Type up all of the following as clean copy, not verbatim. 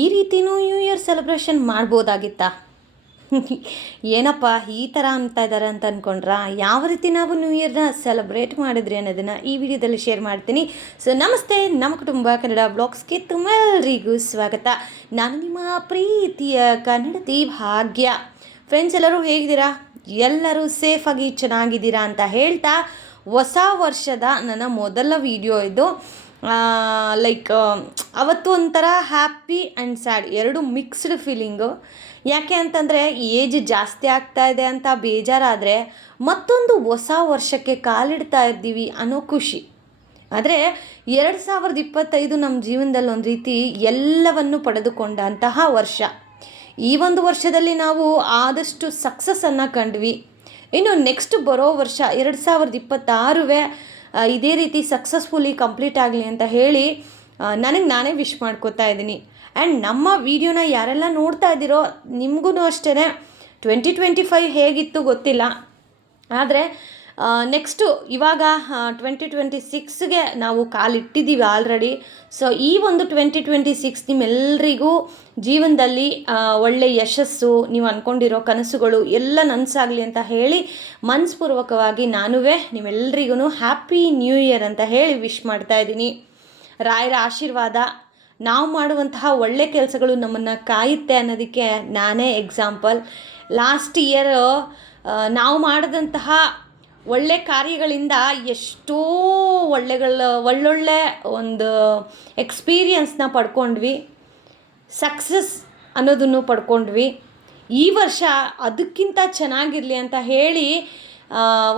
ಈ ರೀತಿಯೂ new year celebration ಮಾಡ್ಬೋದಾಗಿತ್ತಾ? ಏನಪ್ಪ ಈ ಥರ ಅಂತ ಇದ್ದಾರೆ ಅಂತ ಅಂದ್ಕೊಂಡ್ರಾ? ಯಾವ ರೀತಿ ನಾವು ನ್ಯೂ ಇಯರ್ನ ಸೆಲೆಬ್ರೇಟ್ ಮಾಡಿದ್ರಿ ಅನ್ನೋದನ್ನು ಈ ವಿಡಿಯೋದಲ್ಲಿ ಶೇರ್ ಮಾಡ್ತೀನಿ. ಸೊ ನಮಸ್ತೆ, ನಮ್ಮ ಕುಟುಂಬ ಕನ್ನಡ ಬ್ಲಾಗ್ಸ್ಗೆ ತುಂಬರಿಗೂ ಸ್ವಾಗತ. ನಾನು ನಿಮ್ಮ ಪ್ರೀತಿಯ ಕನ್ನಡತಿ ಭಾಗ್ಯ. ಫ್ರೆಂಡ್ಸ್, ಎಲ್ಲರೂ ಹೇಗಿದ್ದೀರಾ? ಎಲ್ಲರೂ ಸೇಫಾಗಿ ಚೆನ್ನಾಗಿದ್ದೀರಾ ಅಂತ ಹೇಳ್ತಾ, ಹೊಸ ವರ್ಷದ ನನ್ನ ಮೊದಲ ವಿಡಿಯೋ ಇದು. ಅವತ್ತು ಒಂಥರ ಹ್ಯಾಪಿ ಆ್ಯಂಡ್ ಸ್ಯಾಡ್ ಎರಡು ಮಿಕ್ಸ್ಡ್ ಫೀಲಿಂಗು. ಯಾಕೆ ಅಂತಂದರೆ ಏಜ್ ಜಾಸ್ತಿ ಆಗ್ತಾ ಇದೆ ಅಂತ ಬೇಜಾರಾದರೆ, ಮತ್ತೊಂದು ಹೊಸ ವರ್ಷಕ್ಕೆ ಕಾಲಿಡ್ತಾ ಇದ್ದೀವಿ ಅನ್ನೋ ಖುಷಿ. ಆದರೆ 2025 ನಮ್ಮ ಜೀವನದಲ್ಲಿ ಒಂದು ರೀತಿ ಎಲ್ಲವನ್ನು ಪಡೆದುಕೊಂಡಂತಹ ವರ್ಷ. ಈ ಒಂದು ವರ್ಷದಲ್ಲಿ ನಾವು ಆದಷ್ಟು ಸಕ್ಸಸ್ಸನ್ನು ಕಂಡ್ವಿ. ಇನ್ನು ನೆಕ್ಸ್ಟ್ ಬರೋ ವರ್ಷ 2026 ಇದೇ ರೀತಿ ಸಕ್ಸಸ್ಫುಲಿ ಕಂಪ್ಲೀಟ್ ಆಗಲಿ ಅಂತ ಹೇಳಿ ನನಗೆ ನಾನೇ ವಿಶ್ ಮಾಡ್ಕೋತಾ ಇದ್ದೀನಿ. ಆ್ಯಂಡ್ ನಮ್ಮ ವಿಡಿಯೋನ ಯಾರೆಲ್ಲ ನೋಡ್ತಾ ಇದ್ದೀರೋ ನಿಮಗೂ ಅಷ್ಟೇ 2025 ಹೇಗಿತ್ತು ಗೊತ್ತಿಲ್ಲ, ಆದರೆ ನೆಕ್ಸ್ಟು ಇವಾಗ 2026ಗೆ ನಾವು ಕಾಲಿಟ್ಟಿದ್ದೀವಿ ಆಲ್ರೆಡಿ. ಸೊ ಈ ಒಂದು 2026 ನಿಮ್ಮೆಲ್ಲರಿಗೂ ಜೀವನದಲ್ಲಿ ಒಳ್ಳೆಯ ಯಶಸ್ಸು, ನೀವು ಅಂದ್ಕೊಂಡಿರೋ ಕನಸುಗಳು ಎಲ್ಲ ನನಸಾಗಲಿ ಅಂತ ಹೇಳಿ ಮನಸ್ಪೂರ್ವಕವಾಗಿ ನಿಮ್ಮೆಲ್ಲರಿಗೂ ಹ್ಯಾಪಿ ನ್ಯೂ ಇಯರ್ ಅಂತ ಹೇಳಿ ವಿಶ್ ಮಾಡ್ತಾ ಇದ್ದೀನಿ. ರಾಯರ ಆಶೀರ್ವಾದ, ನಾವು ಮಾಡುವಂತಹ ಒಳ್ಳೆ ಕೆಲಸಗಳು ನಮ್ಮನ್ನು ಕಾಯುತ್ತೆ ಅನ್ನೋದಕ್ಕೆ ನಾನೇ ಎಕ್ಸಾಂಪಲ್. ಲಾಸ್ಟ್ ಇಯರ್ ನಾವು ಮಾಡಿದಂತಹ ಒಳ್ಳೆ ಕಾರ್ಯಗಳಿಂದ ಎಷ್ಟೋ ಒಳ್ಳೊಳ್ಳೆ ಒಂದು ಎಕ್ಸ್ಪೀರಿಯನ್ಸ್ನ ಪಡ್ಕೊಂಡ್ವಿ, ಸಕ್ಸಸ್ ಅನ್ನೋದನ್ನು ಪಡ್ಕೊಂಡ್ವಿ. ಈ ವರ್ಷ ಅದಕ್ಕಿಂತ ಚೆನ್ನಾಗಿರಲಿ ಅಂತ ಹೇಳಿ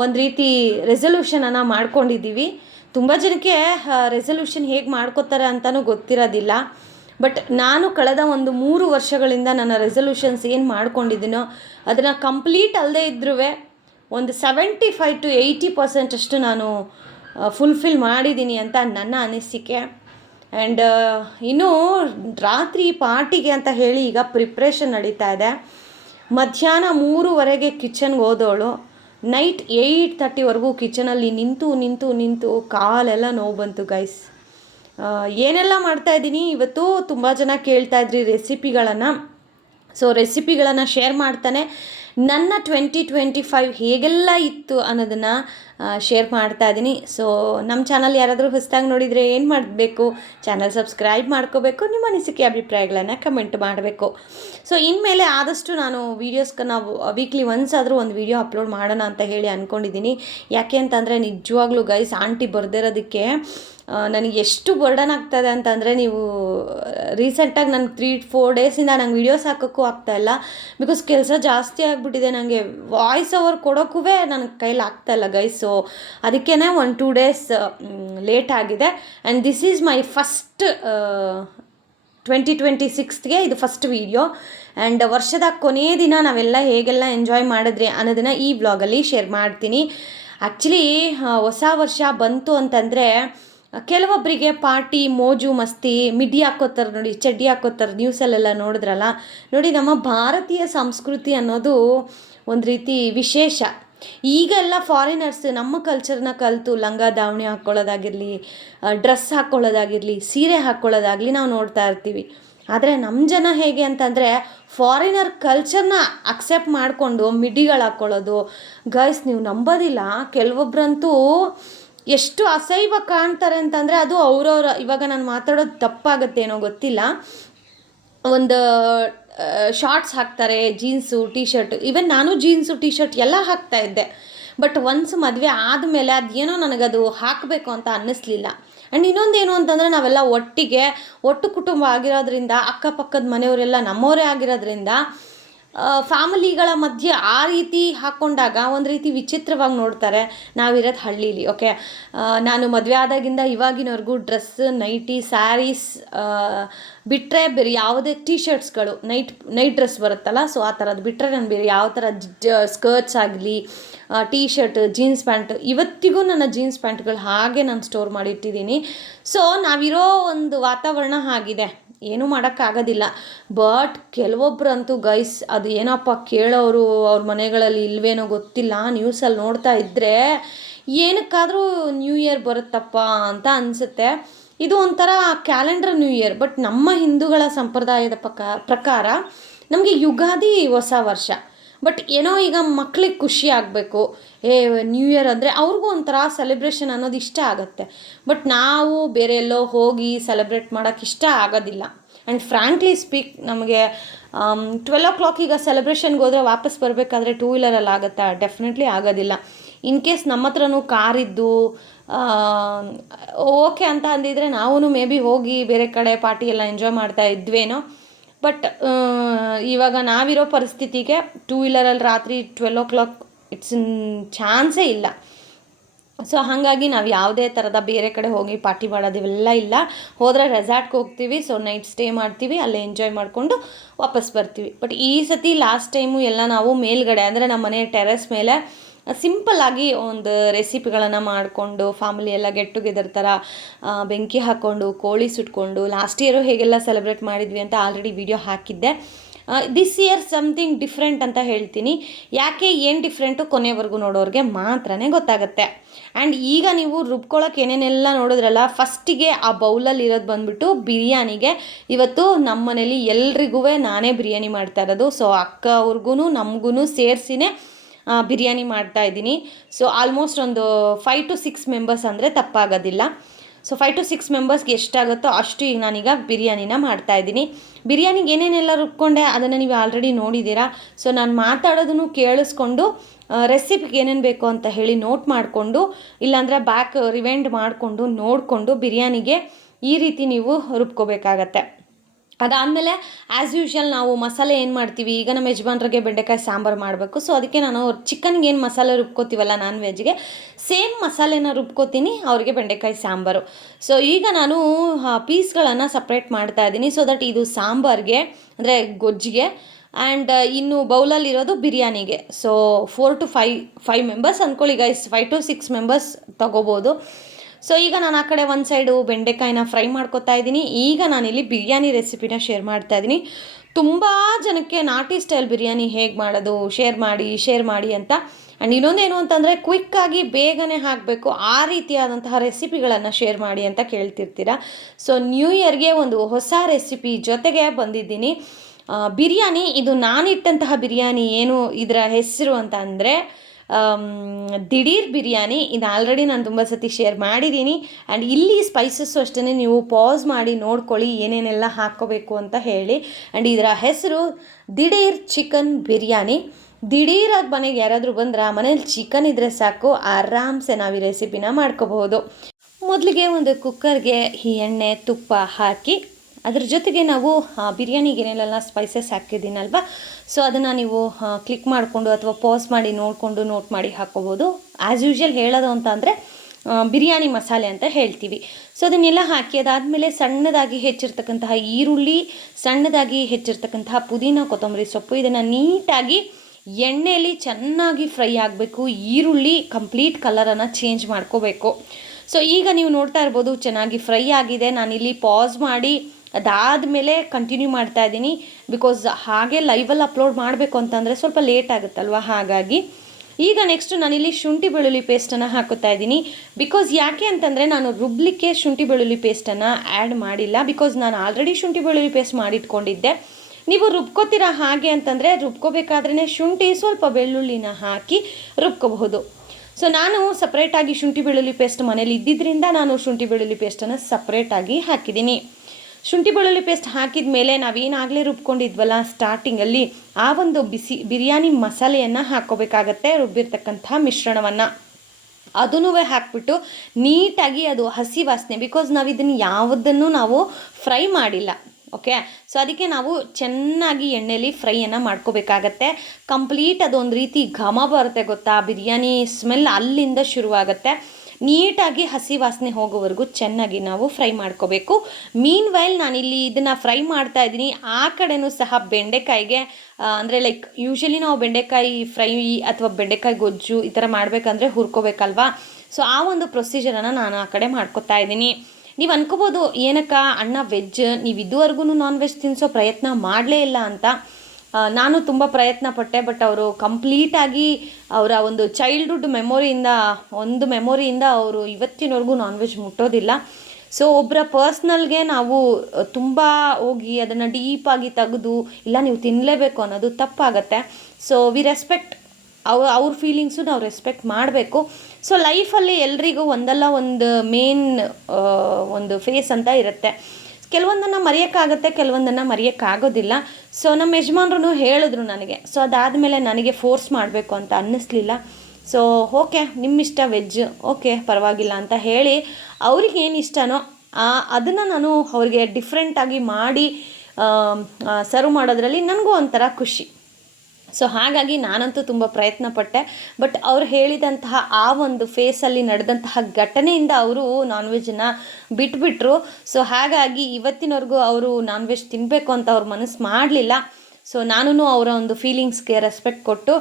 ಒಂದು ರೀತಿ ರೆಸಲ್ಯೂಷನನ್ನು ಮಾಡ್ಕೊಂಡಿದ್ದೀವಿ. ತುಂಬ ಜನಕ್ಕೆ ರೆಸಲ್ಯೂಷನ್ ಹೇಗೆ ಮಾಡ್ಕೋತಾರೆ ಅಂತಲೂ ಗೊತ್ತಿರೋದಿಲ್ಲ. ಬಟ್ ನಾನು ಕಳೆದ ಒಂದು 3 ವರ್ಷಗಳಿಂದ ನನ್ನ ರೆಸಲ್ಯೂಷನ್ಸ್ ಏನು ಮಾಡ್ಕೊಂಡಿದ್ದೀನೋ ಅದನ್ನು ಕಂಪ್ಲೀಟ್ ಅಲ್ಲದೆ ಇದ್ರೂ ಒಂದು 75 to 80% ಅಷ್ಟು ನಾನು ಫುಲ್ಫಿಲ್ ಮಾಡಿದ್ದೀನಿ ಅಂತ ನನ್ನ ಅನಿಸಿಕೆ. ಆ್ಯಂಡ್ ಇನ್ನೂ ರಾತ್ರಿ ಪಾರ್ಟಿಗೆ ಅಂತ ಹೇಳಿ ಈಗ ಪ್ರಿಪ್ರೇಷನ್ ನಡೀತಾ ಇದೆ. ಮಧ್ಯಾಹ್ನ 3:00 ಕಿಚನ್ಗೆ ಹೋದವಳು ನೈಟ್ 8:30 ಕಿಚನಲ್ಲಿ ನಿಂತು ಕಾಲೆಲ್ಲ ನೋವು ಬಂತು ಗೈಸ್. ಏನೆಲ್ಲ ಮಾಡ್ತಾಯಿದ್ದೀನಿ ಇವತ್ತು, ತುಂಬ ಜನ ಕೇಳ್ತಾಯಿದ್ರಿ ರೆಸಿಪಿಗಳನ್ನು. ಸೊ ರೆಸಿಪಿಗಳನ್ನು ಶೇರ್ ಮಾಡ್ತಾನೆ ನನ್ನ 2025 ಹೇಗೆಲ್ಲ ಇತ್ತು ಅನ್ನೋದನ್ನು ಶೇರ್ ಮಾಡ್ತಾ ಇದ್ದೀನಿ. ಸೊ ನಮ್ಮ ಚಾನಲ್ ಯಾರಾದರೂ ಹೊಸದಾಗಿ ನೋಡಿದರೆ ಏನು ಮಾಡಬೇಕು? ಚಾನಲ್ ಸಬ್ಸ್ಕ್ರೈಬ್ ಮಾಡ್ಕೋಬೇಕು, ನಿಮ್ಮ ಅನಿಸಿಕೆ ಅಭಿಪ್ರಾಯಗಳನ್ನು ಕಮೆಂಟ್ ಮಾಡಬೇಕು. ಸೊ ಇನ್ಮೇಲೆ ಆದಷ್ಟು ನಾನು ನಾವು ವೀಕ್ಲಿ ಒನ್ಸ್ ಆದರೂ ಒಂದು ವಿಡಿಯೋ ಅಪ್ಲೋಡ್ ಮಾಡೋಣ ಅಂತ ಹೇಳಿ ಅಂದ್ಕೊಂಡಿದ್ದೀನಿ. ಯಾಕೆ ಅಂತಂದರೆ ನಿಜವಾಗ್ಲೂ ಗೈಸ್, ಆಂಟಿ ಬರ್ದಿರೋದಕ್ಕೆ ನನಗೆ ಎಷ್ಟು ಬರ್ಡನ್ ಆಗ್ತಾಯಿದೆ ಅಂತಂದರೆ, ನೀವು ರೀಸೆಂಟಾಗಿ ನನಗೆ 3-4 ಡೇಸಿಂದ ನಂಗೆ ವೀಡಿಯೋಸ್ ಹಾಕೋಕ್ಕೂ ಆಗ್ತಾಯಿಲ್ಲ. ಬಿಕಾಸ್ ಕೆಲಸ ಜಾಸ್ತಿ ಆಗಿಬಿಟ್ಟಿದೆ, ನನಗೆ ವಾಯ್ಸ್ ಓವರ್ ಕೊಡೋಕ್ಕೂ ನನಗೆ ಕೈಲಿ ಆಗ್ತಾಯಿಲ್ಲ ಗೈಸ್. ಸೊ ಅದಕ್ಕೇ 1-2 ಡೇಸ್ ಲೇಟ್ ಆಗಿದೆ. And this is my first 2026ಗೆ ಇದು ಫಸ್ಟ್ ವೀಡಿಯೋ. ಆ್ಯಂಡ್ ವರ್ಷದ ಕೊನೆಯ ದಿನ ನಾವೆಲ್ಲ ಹೇಗೆಲ್ಲ ಎಂಜಾಯ್ ಮಾಡಿದ್ರಿ ಅನ್ನೋದನ್ನು ಈ ವ್ಲಾಗಲ್ಲಿ ಶೇರ್ ಮಾಡ್ತೀನಿ. ಆ್ಯಕ್ಚುಲಿ ಹೊಸ ವರ್ಷ ಬಂತು ಅಂತಂದರೆ ಕೆಲವೊಬ್ಬರಿಗೆ ಪಾರ್ಟಿ, ಮೋಜು ಮಸ್ತಿ, ಮಿಡಿ ಹಾಕೋತಾರೆ ನೋಡಿ, ಚಡ್ಡಿ ಹಾಕೋತಾರೆ, ನ್ಯೂಸಲ್ಲೆಲ್ಲ ನೋಡಿದ್ರಲ್ಲ. ನೋಡಿ, ನಮ್ಮ ಭಾರತೀಯ ಸಂಸ್ಕೃತಿ ಅನ್ನೋದು ಒಂದು ರೀತಿ ವಿಶೇಷ. ಈಗೆಲ್ಲ ಫಾರಿನರ್ಸ್ ನಮ್ಮ ಕಲ್ಚರ್ನ ಕಲಿತು ಲಂಗ ದಾವಣಿ ಹಾಕ್ಕೊಳ್ಳೋದಾಗಿರಲಿ, ಡ್ರೆಸ್ ಹಾಕ್ಕೊಳ್ಳೋದಾಗಿರಲಿ, ಸೀರೆ ಹಾಕ್ಕೊಳ್ಳೋದಾಗಲಿ ನಾವು ನೋಡ್ತಾ ಇರ್ತೀವಿ. ಆದರೆ ನಮ್ಮ ಜನ ಹೇಗೆ ಅಂತಂದರೆ ಫಾರಿನರ್ ಕಲ್ಚರ್ನ ಅಕ್ಸೆಪ್ಟ್ ಮಾಡಿಕೊಂಡು ಮಿಡಿಗಳು ಹಾಕ್ಕೊಳ್ಳೋದು. ಗೈಸ್, ನೀವು ನಂಬೋದಿಲ್ಲ, ಕೆಲವೊಬ್ಬರಂತೂ ಎಷ್ಟು ಅಸಹ್ಯ ಕಾಣ್ತಾರೆ ಅಂತಂದರೆ ಅದು ಅವರವರ, ಇವಾಗ ನಾನು ಮಾತಾಡೋದು ತಪ್ಪಾಗತ್ತೇನೋ ಗೊತ್ತಿಲ್ಲ, ಒಂದು ಶಾರ್ಟ್ಸ್ ಹಾಕ್ತಾರೆ, ಜೀನ್ಸು, ಟಿ ಶರ್ಟ್. ಈವನ್ ನಾನು ಜೀನ್ಸು, ಟಿ ಶರ್ಟ್ ಎಲ್ಲ ಹಾಕ್ತಾಯಿದ್ದೆ. ಬಟ್ ಒನ್ಸ್ ಮದುವೆ ಆದಮೇಲೆ ಅದೇನೋ ನನಗದು ಹಾಕಬೇಕು ಅಂತ ಅನ್ನಿಸ್ಲಿಲ್ಲ. ಆ್ಯಂಡ್ ಇನ್ನೊಂದೇನು ಅಂತಂದರೆ ನಾವೆಲ್ಲ ಒಟ್ಟು ಕುಟುಂಬ ಆಗಿರೋದ್ರಿಂದ, ಅಕ್ಕಪಕ್ಕದ ಮನೆಯವರೆಲ್ಲ ನಮ್ಮವರೇ ಆಗಿರೋದ್ರಿಂದ ಫ್ಯಾಮಿಲಿಗಳ ಮಧ್ಯೆ ಆ ರೀತಿ ಹಾಕ್ಕೊಂಡಾಗ ಒಂದು ರೀತಿ ವಿಚಿತ್ರವಾಗಿ ನೋಡ್ತಾರೆ. ನಾವಿರೋದು ಹಳ್ಳೀಲಿ, ಓಕೆ. ನಾನು ಮದುವೆ ಆದಾಗಿಂದ ಇವಾಗಿನವರೆಗೂ ಡ್ರೆಸ್, ನೈಟಿ, ಸ್ಯಾರೀಸ್ ಬಿಟ್ಟರೆ ಬೇರೆ ಯಾವುದೇ ಟೀ ಶರ್ಟ್ಸ್ಗಳು, ನೈಟ್ ಡ್ರೆಸ್ ಬರುತ್ತಲ್ಲ, ಸೊ ಆ ಥರದ್ದು ಬಿಟ್ಟರೆ ನಾನು ಬೇರೆ ಯಾವ ಥರ ಸ್ಕರ್ಟ್ಸ್ ಆಗಲಿ, ಟೀ ಶರ್ಟ್, ಜೀನ್ಸ್ ಪ್ಯಾಂಟ್, ಇವತ್ತಿಗೂ ನನ್ನ ಜೀನ್ಸ್ ಪ್ಯಾಂಟ್ಗಳು ಹಾಗೆ ನಾನು ಸ್ಟೋರ್ ಮಾಡಿಟ್ಟಿದ್ದೀನಿ. ಸೊ ನಾವಿರೋ ಒಂದು ವಾತಾವರಣ ಆಗಿದೆ, ಏನೂ ಮಾಡೋಕ್ಕಾಗೋದಿಲ್ಲ. ಬಟ್ ಕೆಲವೊಬ್ಬರಂತೂ ಗೈಸ್, ಅದು ಏನಪ್ಪ ಕೇಳೋರು ಅವ್ರ ಮನೆಗಳಲ್ಲಿ ಇಲ್ವೇನೋ ಗೊತ್ತಿಲ್ಲ, ನ್ಯೂಸಲ್ಲಿ ನೋಡ್ತಾ ಇದ್ದರೆ ಏನಕ್ಕಾದರೂ ನ್ಯೂ ಇಯರ್ ಬರುತ್ತಪ್ಪ ಅಂತ ಅನಿಸುತ್ತೆ. ಇದು ಒಂಥರ ಕ್ಯಾಲೆಂಡರ್ ನ್ಯೂ ಇಯರ್, ಬಟ್ ನಮ್ಮ ಹಿಂದೂಗಳ ಸಂಪ್ರದಾಯದ ಪ್ರಕಾರ ನಮಗೆ ಯುಗಾದಿ ಹೊಸ ವರ್ಷ. ಬಟ್ ಏನೋ ಈಗ ಮಕ್ಳಿಗೆ ಖುಷಿ ಆಗಬೇಕು, ನ್ಯೂ ಇಯರ್ ಅಂದರೆ ಅವ್ರಿಗೂ ಒಂಥರ ಸೆಲೆಬ್ರೇಷನ್ ಅನ್ನೋದು ಇಷ್ಟ ಆಗುತ್ತೆ. ಬಟ್ ನಾವು ಬೇರೆ ಎಲ್ಲೋ ಹೋಗಿ ಸೆಲೆಬ್ರೇಟ್ ಮಾಡೋಕ್ಕೆ ಇಷ್ಟ ಆಗೋದಿಲ್ಲ. ಆ್ಯಂಡ್ ಫ್ರ್ಯಾಂಕ್ಲಿ ಸ್ಪೀಕ್, ನಮಗೆ 12 ಈಗ ಸೆಲೆಬ್ರೇಷನ್ಗೆ ಹೋದರೆ ವಾಪಸ್ ಬರಬೇಕಾದ್ರೆ 2 ವೀಲರಲ್ಲಿ ಆಗುತ್ತಾ? ಡೆಫಿನೆಟ್ಲಿ ಆಗೋದಿಲ್ಲ. ಇನ್ ಕೇಸ್ ನಮ್ಮ ಹತ್ರನೂ ಕಾರಿದ್ದು ಓಕೆ ಅಂತ ಅಂದಿದ್ರೆ ನಾವು ಮೇ ಬಿ ಹೋಗಿ ಬೇರೆ ಕಡೆ ಪಾರ್ಟಿ ಎಲ್ಲ ಎಂಜಾಯ್ ಮಾಡ್ತಾ ಇದ್ವೇನೋ. ಬಟ್ ಇವಾಗ ನಾವಿರೋ ಪರಿಸ್ಥಿತಿಗೆ 2 ವೀಲರಲ್ಲಿ ರಾತ್ರಿ 12 ಇಟ್ಸ್ ಚಾನ್ಸೇ ಇಲ್ಲ. ಸೊ ಹಾಗಾಗಿ ನಾವು ಯಾವುದೇ ಥರದ ಬೇರೆ ಕಡೆ ಹೋಗಿ ಪಾರ್ಟಿ ಮಾಡೋದು ಇವೆಲ್ಲ ಇಲ್ಲ. ಹೋದರೆ ರೆಸಾರ್ಟ್ಗೆ ಹೋಗ್ತೀವಿ, ಸೊ ನೈಟ್ ಸ್ಟೇ ಮಾಡ್ತೀವಿ, ಅಲ್ಲೇ ಎಂಜಾಯ್ ಮಾಡಿಕೊಂಡು ವಾಪಸ್ ಬರ್ತೀವಿ. ಬಟ್ ಈ ಸತಿ ಲಾಸ್ಟ್ ಟೈಮು ಎಲ್ಲ ನಾವು ಮೇಲ್ಗಡೆ ಅಂದರೆ ನಮ್ಮ ಮನೆ ಟೆರೆಸ್ ಮೇಲೆ ಸಿಂಪಲ್ಲಾಗಿ ಒಂದು ರೆಸಿಪಿಗಳನ್ನು ಮಾಡಿಕೊಂಡು ಫ್ಯಾಮಿಲಿ ಎಲ್ಲ ಗೆಟ್ ಟುಗೆದರ್ ಥರ ಬೆಂಕಿ ಹಾಕ್ಕೊಂಡು ಕೋಳಿ ಸುಟ್ಕೊಂಡು ಲಾಸ್ಟ್ ಇಯರು ಹೇಗೆಲ್ಲ ಸೆಲೆಬ್ರೇಟ್ ಮಾಡಿದ್ವಿ ಅಂತ ಆಲ್ರೆಡಿ ವಿಡಿಯೋ ಹಾಕಿದ್ದೆ. ದಿಸ್ ಇಯರ್ ಸಮಥಿಂಗ್ ಡಿಫ್ರೆಂಟ್ ಅಂತ ಹೇಳ್ತೀನಿ. ಯಾಕೆ ಏನು ಡಿಫ್ರೆಂಟು ಕೊನೆವರೆಗೂ ನೋಡೋರಿಗೆ ಮಾತ್ರನೇ ಗೊತ್ತಾಗುತ್ತೆ. ಆ್ಯಂಡ್ ಈಗ ನೀವು ರುಬ್ಕೊಳ್ಳೋಕೆ ಏನೇನೆಲ್ಲ ನೋಡಿದ್ರಲ್ಲ, ಫಸ್ಟಿಗೆ ಆ ಬೌಲಲ್ಲಿ ಇರೋದು ಬಂದುಬಿಟ್ಟು ಬಿರಿಯಾನಿಗೆ. ಇವತ್ತು ನಮ್ಮ ಮನೇಲಿ ಎಲ್ರಿಗೂ ನಾನೇ ಬಿರಿಯಾನಿ ಮಾಡ್ತಾ ಇರೋದು. ಸೊ ಅಕ್ಕ ಅವ್ರಿಗೂ ನಮಗೂ ಸೇರಿಸಿನೇ ಬಿರಿಯಾನಿ ಮಾಡ್ತಾಯಿದ್ದೀನಿ. ಸೊ ಆಲ್ಮೋಸ್ಟ್ ಒಂದು 5 to 6 ಮೆಂಬರ್ಸ್ ಅಂದರೆ ತಪ್ಪಾಗೋದಿಲ್ಲ. ಸೊ 5 to 6 ಮೆಂಬರ್ಸ್ಗೆ ಎಷ್ಟಾಗುತ್ತೋ ಅಷ್ಟು ಈಗ ನಾನೀಗ ಬಿರಿಯಾನಿನ ಮಾಡ್ತಾಯಿದ್ದೀನಿ. ಬಿರಿಯಾನಿಗೆ ಏನೇನೆಲ್ಲ ರುಬ್ಕೊಂಡೆ ಅದನ್ನು ನೀವು ಆಲ್ರೆಡಿ ನೋಡಿದ್ದೀರಾ. ಸೊ ನಾನು ಮಾತಾಡೋದನ್ನು ಕೇಳಿಸ್ಕೊಂಡು ರೆಸಿಪಿಗೆ ಏನೇನು ಬೇಕು ಅಂತ ಹೇಳಿ ನೋಟ್ ಮಾಡಿಕೊಂಡು, ಇಲ್ಲಾಂದರೆ ಬ್ಯಾಕ್ ರಿವೈಂಡ್ ಮಾಡಿಕೊಂಡು ನೋಡಿಕೊಂಡು ಬಿರಿಯಾನಿಗೆ ಈ ರೀತಿ ನೀವು ರುಬ್ಕೋಬೇಕಾಗತ್ತೆ. ಅದಾದಮೇಲೆ ಆ್ಯಸ್ ಯೂಶ್ವಲ್ ನಾವು ಮಸಾಲೆ ಏನು ಮಾಡ್ತೀವಿ, ಈಗ ನಮ್ಮ ಯಜಮಾನ್ರಿಗೆ ಬೆಂಡೆಕಾಯಿ ಸಾಂಬಾರು ಮಾಡಬೇಕು. ಸೊ ಅದಕ್ಕೆ ನಾನು ಚಿಕನ್ಗೆ ಏನು ಮಸಾಲೆ ರುಬ್ಕೋತೀವಲ್ಲ ನಾನ್ ವೆಜ್ಗೆ, ಸೇಮ್ ಮಸಾಲೆನ ರುಬ್ಕೋತೀನಿ ಅವ್ರಿಗೆ ಬೆಂಡೆಕಾಯಿ ಸಾಂಬಾರು. ಸೊ ಈಗ ನಾನು ಪೀಸ್ಗಳನ್ನು ಸಪ್ರೇಟ್ ಮಾಡ್ತಾಯಿದ್ದೀನಿ, ಸೊ ದಟ್ ಇದು ಸಾಂಬಾರಿಗೆ ಅಂದರೆ ಗೊಜ್ಜಿಗೆ, ಆ್ಯಂಡ್ ಇನ್ನು ಬೌಲಲ್ಲಿರೋದು ಬಿರಿಯಾನಿಗೆ. ಸೊ 4 to 5 ಮೆಂಬರ್ಸ್ ಅಂದ್ಕೊಳ್ಳಿ ಗೈಸ್, 5 to 6 ಮೆಂಬರ್ಸ್ ತೊಗೋಬೋದು. ಸೊ ಈಗ ನಾನು ಆ ಕಡೆ ಒಂದು ಸೈಡು ಬೆಂಡೆಕಾಯಿನ ಫ್ರೈ ಮಾಡ್ಕೊತಾ ಇದ್ದೀನಿ. ಈಗ ನಾನಿಲ್ಲಿ ಬಿರಿಯಾನಿ ರೆಸಿಪಿನ ಶೇರ್ ಮಾಡ್ತಾ ಇದ್ದೀನಿ. ತುಂಬ ಜನಕ್ಕೆ ನಾಟಿ ಸ್ಟೈಲ್ ಬಿರಿಯಾನಿ ಹೇಗೆ ಮಾಡೋದು ಶೇರ್ ಮಾಡಿ ಅಂತ. ಆ್ಯಂಡ್ ಇನ್ನೊಂದೇನು ಅಂತಂದರೆ ಕ್ವಿಕ್ಕಾಗಿ ಬೇಗನೆ ಹಾಕಬೇಕು ಆ ರೀತಿಯಾದಂತಹ ರೆಸಿಪಿಗಳನ್ನು ಶೇರ್ ಮಾಡಿ ಅಂತ ಕೇಳ್ತಿರ್ತೀರ. ಸೊ ನ್ಯೂ ಇಯರ್ಗೆ ಒಂದು ಹೊಸ ರೆಸಿಪಿ ಜೊತೆಗೆ ಬಂದಿದ್ದೀನಿ. ಬಿರಿಯಾನಿ, ಇದು ನಾನಿಟ್ಟಂತಹ ಬಿರಿಯಾನಿ. ಏನು ಇದರ ಹೆಸರು ಅಂತ ಅಂದರೆ ದಿಢೀರ್ ಬಿರಿಯಾನಿ. ಇದು ಆಲ್ರೆಡಿ ನಾನು ತುಂಬ ಸತಿ ಶೇರ್ ಮಾಡಿದ್ದೀನಿ. ಆ್ಯಂಡ್ ಇಲ್ಲಿ ಸ್ಪೈಸಸ್ಸು ಅಷ್ಟೇ, ನೀವು ಪಾಸ್ ಮಾಡಿ ನೋಡ್ಕೊಳ್ಳಿ ಏನೇನೆಲ್ಲ ಹಾಕ್ಕೋಬೇಕು ಅಂತ ಹೇಳಿ. ಆ್ಯಂಡ್ ಇದರ ಹೆಸರು ದಿಢೀರ್ ಚಿಕನ್ ಬಿರಿಯಾನಿ. ದಿಢೀರಾಗಿ ಮನೆಗೆ ಯಾರಾದರೂ ಬಂದ್ರೆ ಮನೇಲಿ ಚಿಕನ್ ಇದ್ದರೆ ಸಾಕು, ಆರಾಮ್ಸೆ ನಾವು ಈ ರೆಸಿಪಿನ ಮಾಡ್ಕೋಬಹುದು. ಮೊದಲಿಗೆ ಒಂದು ಕುಕ್ಕರ್ಗೆ ಈ ಎಣ್ಣೆ ತುಪ್ಪ ಹಾಕಿ ಅದ್ರ ಜೊತೆಗೆ ನಾವು ಬಿರಿಯಾನಿಗೆ ಏನೆಲ್ಲ ಸ್ಪೈಸಸ್ ಹಾಕಿದ್ದೀನಲ್ವ, ಸೊ ಅದನ್ನು ನೀವು ಕ್ಲಿಕ್ ಮಾಡಿಕೊಂಡು ಅಥವಾ ಪಾಸ್ ಮಾಡಿ ನೋಡಿಕೊಂಡು ನೋಟ್ ಮಾಡಿ ಹಾಕ್ಕೋಬೋದು. ಆ್ಯಸ್ ಯೂಶ್ವಲ್ ಹೇಳೋದು ಅಂತ ಅಂದರೆ ಬಿರಿಯಾನಿ ಮಸಾಲೆ ಅಂತ ಹೇಳ್ತೀವಿ. ಸೊ ಅದನ್ನೆಲ್ಲ ಹಾಕಿ ಅದಾದಮೇಲೆ ಸಣ್ಣದಾಗಿ ಹೆಚ್ಚಿರ್ತಕ್ಕಂತಹ ಈರುಳ್ಳಿ, ಸಣ್ಣದಾಗಿ ಹೆಚ್ಚಿರ್ತಕ್ಕಂತಹ ಪುದೀನ, ಕೊತ್ತಂಬರಿ ಸೊಪ್ಪು, ಇದನ್ನು ನೀಟಾಗಿ ಎಣ್ಣೆಯಲ್ಲಿ ಚೆನ್ನಾಗಿ ಫ್ರೈ ಆಗಬೇಕು. ಈರುಳ್ಳಿ ಕಂಪ್ಲೀಟ್ ಕಲರನ್ನು ಚೇಂಜ್ ಮಾಡ್ಕೋಬೇಕು. ಸೊ ಈಗ ನೀವು ನೋಡ್ತಾ ಇರ್ಬೋದು ಚೆನ್ನಾಗಿ ಫ್ರೈ ಆಗಿದೆ. ನಾನಿಲ್ಲಿ ಪಾಸ್ ಮಾಡಿ ಅದಾದಮೇಲೆ ಕಂಟಿನ್ಯೂ ಮಾಡ್ತಾ ಇದ್ದೀನಿ. ಬಿಕಾಸ್ ಹಾಗೆ ಲೈವಲ್ಲಿ ಅಪ್ಲೋಡ್ ಮಾಡಬೇಕು ಅಂತಂದರೆ ಸ್ವಲ್ಪ ಲೇಟ್ ಆಗುತ್ತಲ್ವ, ಹಾಗಾಗಿ. ಈಗ ನೆಕ್ಸ್ಟು ನಾನಿಲ್ಲಿ ಶುಂಠಿ ಬೆಳ್ಳುಳ್ಳಿ ಪೇಸ್ಟನ್ನು ಹಾಕೋತಾ ಇದ್ದೀನಿ. ಬಿಕಾಸ್ ಯಾಕೆ ಅಂತಂದರೆ ನಾನು ರುಬ್ಲಿಕ್ಕೆ ಶುಂಠಿ ಬೆಳ್ಳುಳ್ಳಿ ಪೇಸ್ಟನ್ನು ಆ್ಯಡ್ ಮಾಡಿಲ್ಲ. ಬಿಕಾಸ್ ನಾನು ಆಲ್ರೆಡಿ ಶುಂಠಿ ಬೆಳ್ಳುಳ್ಳಿ ಪೇಸ್ಟ್ ಮಾಡಿಟ್ಕೊಂಡಿದ್ದೆ. ನೀವು ರುಬ್ಕೋತೀರಾ ಹಾಗೆ ಅಂತಂದರೆ ರುಬ್ಕೋಬೇಕಾದ್ರೇ ಶುಂಠಿ ಸ್ವಲ್ಪ ಬೆಳ್ಳುಳ್ಳಿನ ಹಾಕಿ ರುಬ್ಕೋಬಹುದು. ಸೊ ನಾನು ಸಪ್ರೇಟಾಗಿ ಶುಂಠಿ ಬೆಳ್ಳುಳ್ಳಿ ಪೇಸ್ಟ್ ಮನೇಲಿ ಇದ್ದಿದ್ದರಿಂದ ನಾನು ಶುಂಠಿ ಬೆಳ್ಳುಳ್ಳಿ ಪೇಸ್ಟನ್ನು ಸಪ್ರೇಟಾಗಿ ಹಾಕಿದ್ದೀನಿ. ಶುಂಠಿ ಬೆಳ್ಳುಳ್ಳಿ ಪೇಸ್ಟ್ ಹಾಕಿದ ಮೇಲೆ ನಾವೇನಾಗಲೇ ರುಬ್ಕೊಂಡಿದ್ವಲ್ಲ ಸ್ಟಾರ್ಟಿಂಗಲ್ಲಿ, ಆ ಒಂದು ಬಿರಿಯಾನಿ ಮಸಾಲೆಯನ್ನು ಹಾಕ್ಕೋಬೇಕಾಗತ್ತೆ. ರುಬ್ಬಿರ್ತಕ್ಕಂಥ ಮಿಶ್ರಣವನ್ನು ಅದನ್ನೂ ಹಾಕ್ಬಿಟ್ಟು ನೀಟಾಗಿ ಅದು ಹಸಿ ವಾಸನೆ, ಬಿಕಾಸ್ ನಾವು ಇದನ್ನು ಯಾವುದನ್ನು ನಾವು ಫ್ರೈ ಮಾಡಿಲ್ಲ. ಓಕೆ, ಸೊ ಅದಕ್ಕೆ ನಾವು ಚೆನ್ನಾಗಿ ಎಣ್ಣೆಯಲ್ಲಿ ಫ್ರೈಯನ್ನು ಮಾಡ್ಕೋಬೇಕಾಗತ್ತೆ. ಕಂಪ್ಲೀಟ್ ಅದೊಂದು ರೀತಿ ಘಮ ಬರುತ್ತೆ ಗೊತ್ತಾ, ಬಿರಿಯಾನಿ ಸ್ಮೆಲ್ ಅಲ್ಲಿಂದ ಶುರುವಾಗುತ್ತೆ. ನೀಟಾಗಿ ಹಸಿ ವಾಸನೆ ಹೋಗೋವರೆಗೂ ಚೆನ್ನಾಗಿ ನಾವು ಫ್ರೈ ಮಾಡ್ಕೋಬೇಕು. ಮೀನ್ ವೈಲ್ ನಾನಿಲ್ಲಿ ಇದನ್ನು ಫ್ರೈ ಮಾಡ್ತಾ ಇದ್ದೀನಿ. ಆ ಕಡೆನೂ ಸಹ ಬೆಂಡೆಕಾಯಿಗೆ ಅಂದರೆ ಲೈಕ್ ಯೂಶ್ವಲಿ ನಾವು ಬೆಂಡೆಕಾಯಿ ಫ್ರೈ ಅಥವಾ ಬೆಂಡೆಕಾಯಿ ಗೊಜ್ಜು ಈ ಥರ ಮಾಡಬೇಕಂದ್ರೆ ಹುರ್ಕೋಬೇಕಲ್ವಾ. ಸೊ ಆ ಒಂದು ಪ್ರೊಸೀಜರನ್ನು ನಾನು ಆ ಕಡೆ ಮಾಡ್ಕೊತಾ ಇದ್ದೀನಿ. ನೀವು ಅನ್ಕೋಬೋದು ಏನಕ್ಕ ಅಣ್ಣ ವೆಜ್, ನೀವು ಇದುವರೆಗೂ ನಾನ್ ವೆಜ್ ತಿನ್ನಿಸೋ ಪ್ರಯತ್ನ ಮಾಡಲೇ ಇಲ್ಲ ಅಂತ. ನಾನು ತುಂಬ ಪ್ರಯತ್ನ ಪಟ್ಟೆ, ಬಟ್ ಅವರು ಕಂಪ್ಲೀಟಾಗಿ ಅವರ ಒಂದು ಚೈಲ್ಡ್ಹುಡ್ ಮೆಮೊರಿಯಿಂದ ಅವರು ಇವತ್ತಿನವರೆಗೂ ನಾನ್ ವೆಜ್ ಮುಟ್ಟೋದಿಲ್ಲ. ಸೊ ಒಬ್ಬರ ಪರ್ಸ್ನಲ್ಗೆ ನಾವು ತುಂಬ ಹೋಗಿ ಅದನ್ನು ಡೀಪಾಗಿ ತೆಗೆದು ಇಲ್ಲ ನೀವು ತಿನ್ನಲೇಬೇಕು ಅನ್ನೋದು ತಪ್ಪಾಗತ್ತೆ. ಸೊ ವಿ ರೆಸ್ಪೆಕ್ಟ್ ಅವ್ರ ಫೀಲಿಂಗ್ಸು ನಾವು ರೆಸ್ಪೆಕ್ಟ್ ಮಾಡಬೇಕು. ಸೊ ಲೈಫಲ್ಲಿ ಎಲ್ರಿಗೂ ಒಂದಲ್ಲ ಒಂದು ಮೇನ್ ಒಂದು ಫೇಸ್ ಅಂತ ಇರುತ್ತೆ. ಕೆಲವೊಂದನ್ನು ಮರೆಯೋಕ್ಕಾಗತ್ತೆ, ಕೆಲವೊಂದನ್ನು ಮರೆಯೋಕ್ಕಾಗೋದಿಲ್ಲ. ಸೊ ನಮ್ಮ ಯಜಮಾನ್ರು ಹೇಳಿದ್ರು ನನಗೆ. ಸೊ ಅದಾದಮೇಲೆ ನನಗೆ ಫೋರ್ಸ್ ಮಾಡಬೇಕು ಅಂತ ಅನ್ನಿಸ್ಲಿಲ್ಲ. ಸೊ ಓಕೆ ನಿಮ್ಮಿಷ್ಟ ವೆಜ್, ಓಕೆ ಪರವಾಗಿಲ್ಲ ಅಂತ ಹೇಳಿ ಅವ್ರಿಗೇನು ಇಷ್ಟನೋ ಅದನ್ನು ನಾನು ಅವ್ರಿಗೆ ಡಿಫ್ರೆಂಟಾಗಿ ಮಾಡಿ ಸರ್ವ್ ಮಾಡೋದ್ರಲ್ಲಿ ನನಗೂ ಒಂಥರ ಖುಷಿ. ಸೊ ಹಾಗಾಗಿ ನಾನಂತೂ ತುಂಬ ಪ್ರಯತ್ನ ಪಟ್ಟೆ. ಬಟ್ ಅವ್ರು ಹೇಳಿದಂತಹ ಆ ಒಂದು ಫೇಸಲ್ಲಿ ನಡೆದಂತಹ ಘಟನೆಯಿಂದ ಅವರು ನಾನ್ ವೆಜ್ಜನ್ನು ಬಿಟ್ಬಿಟ್ರು. ಸೊ ಹಾಗಾಗಿ ಇವತ್ತಿನವರೆಗೂ ಅವರು ನಾನ್ ವೆಜ್ ತಿನ್ನಬೇಕು ಅಂತ ಅವ್ರ ಮನಸ್ಸು ಮಾಡಲಿಲ್ಲ. ಸೊ ನಾನು ಅವರ ಒಂದು ಫೀಲಿಂಗ್ಸ್ಗೆ ರೆಸ್ಪೆಕ್ಟ್ ಕೊಟ್ಟು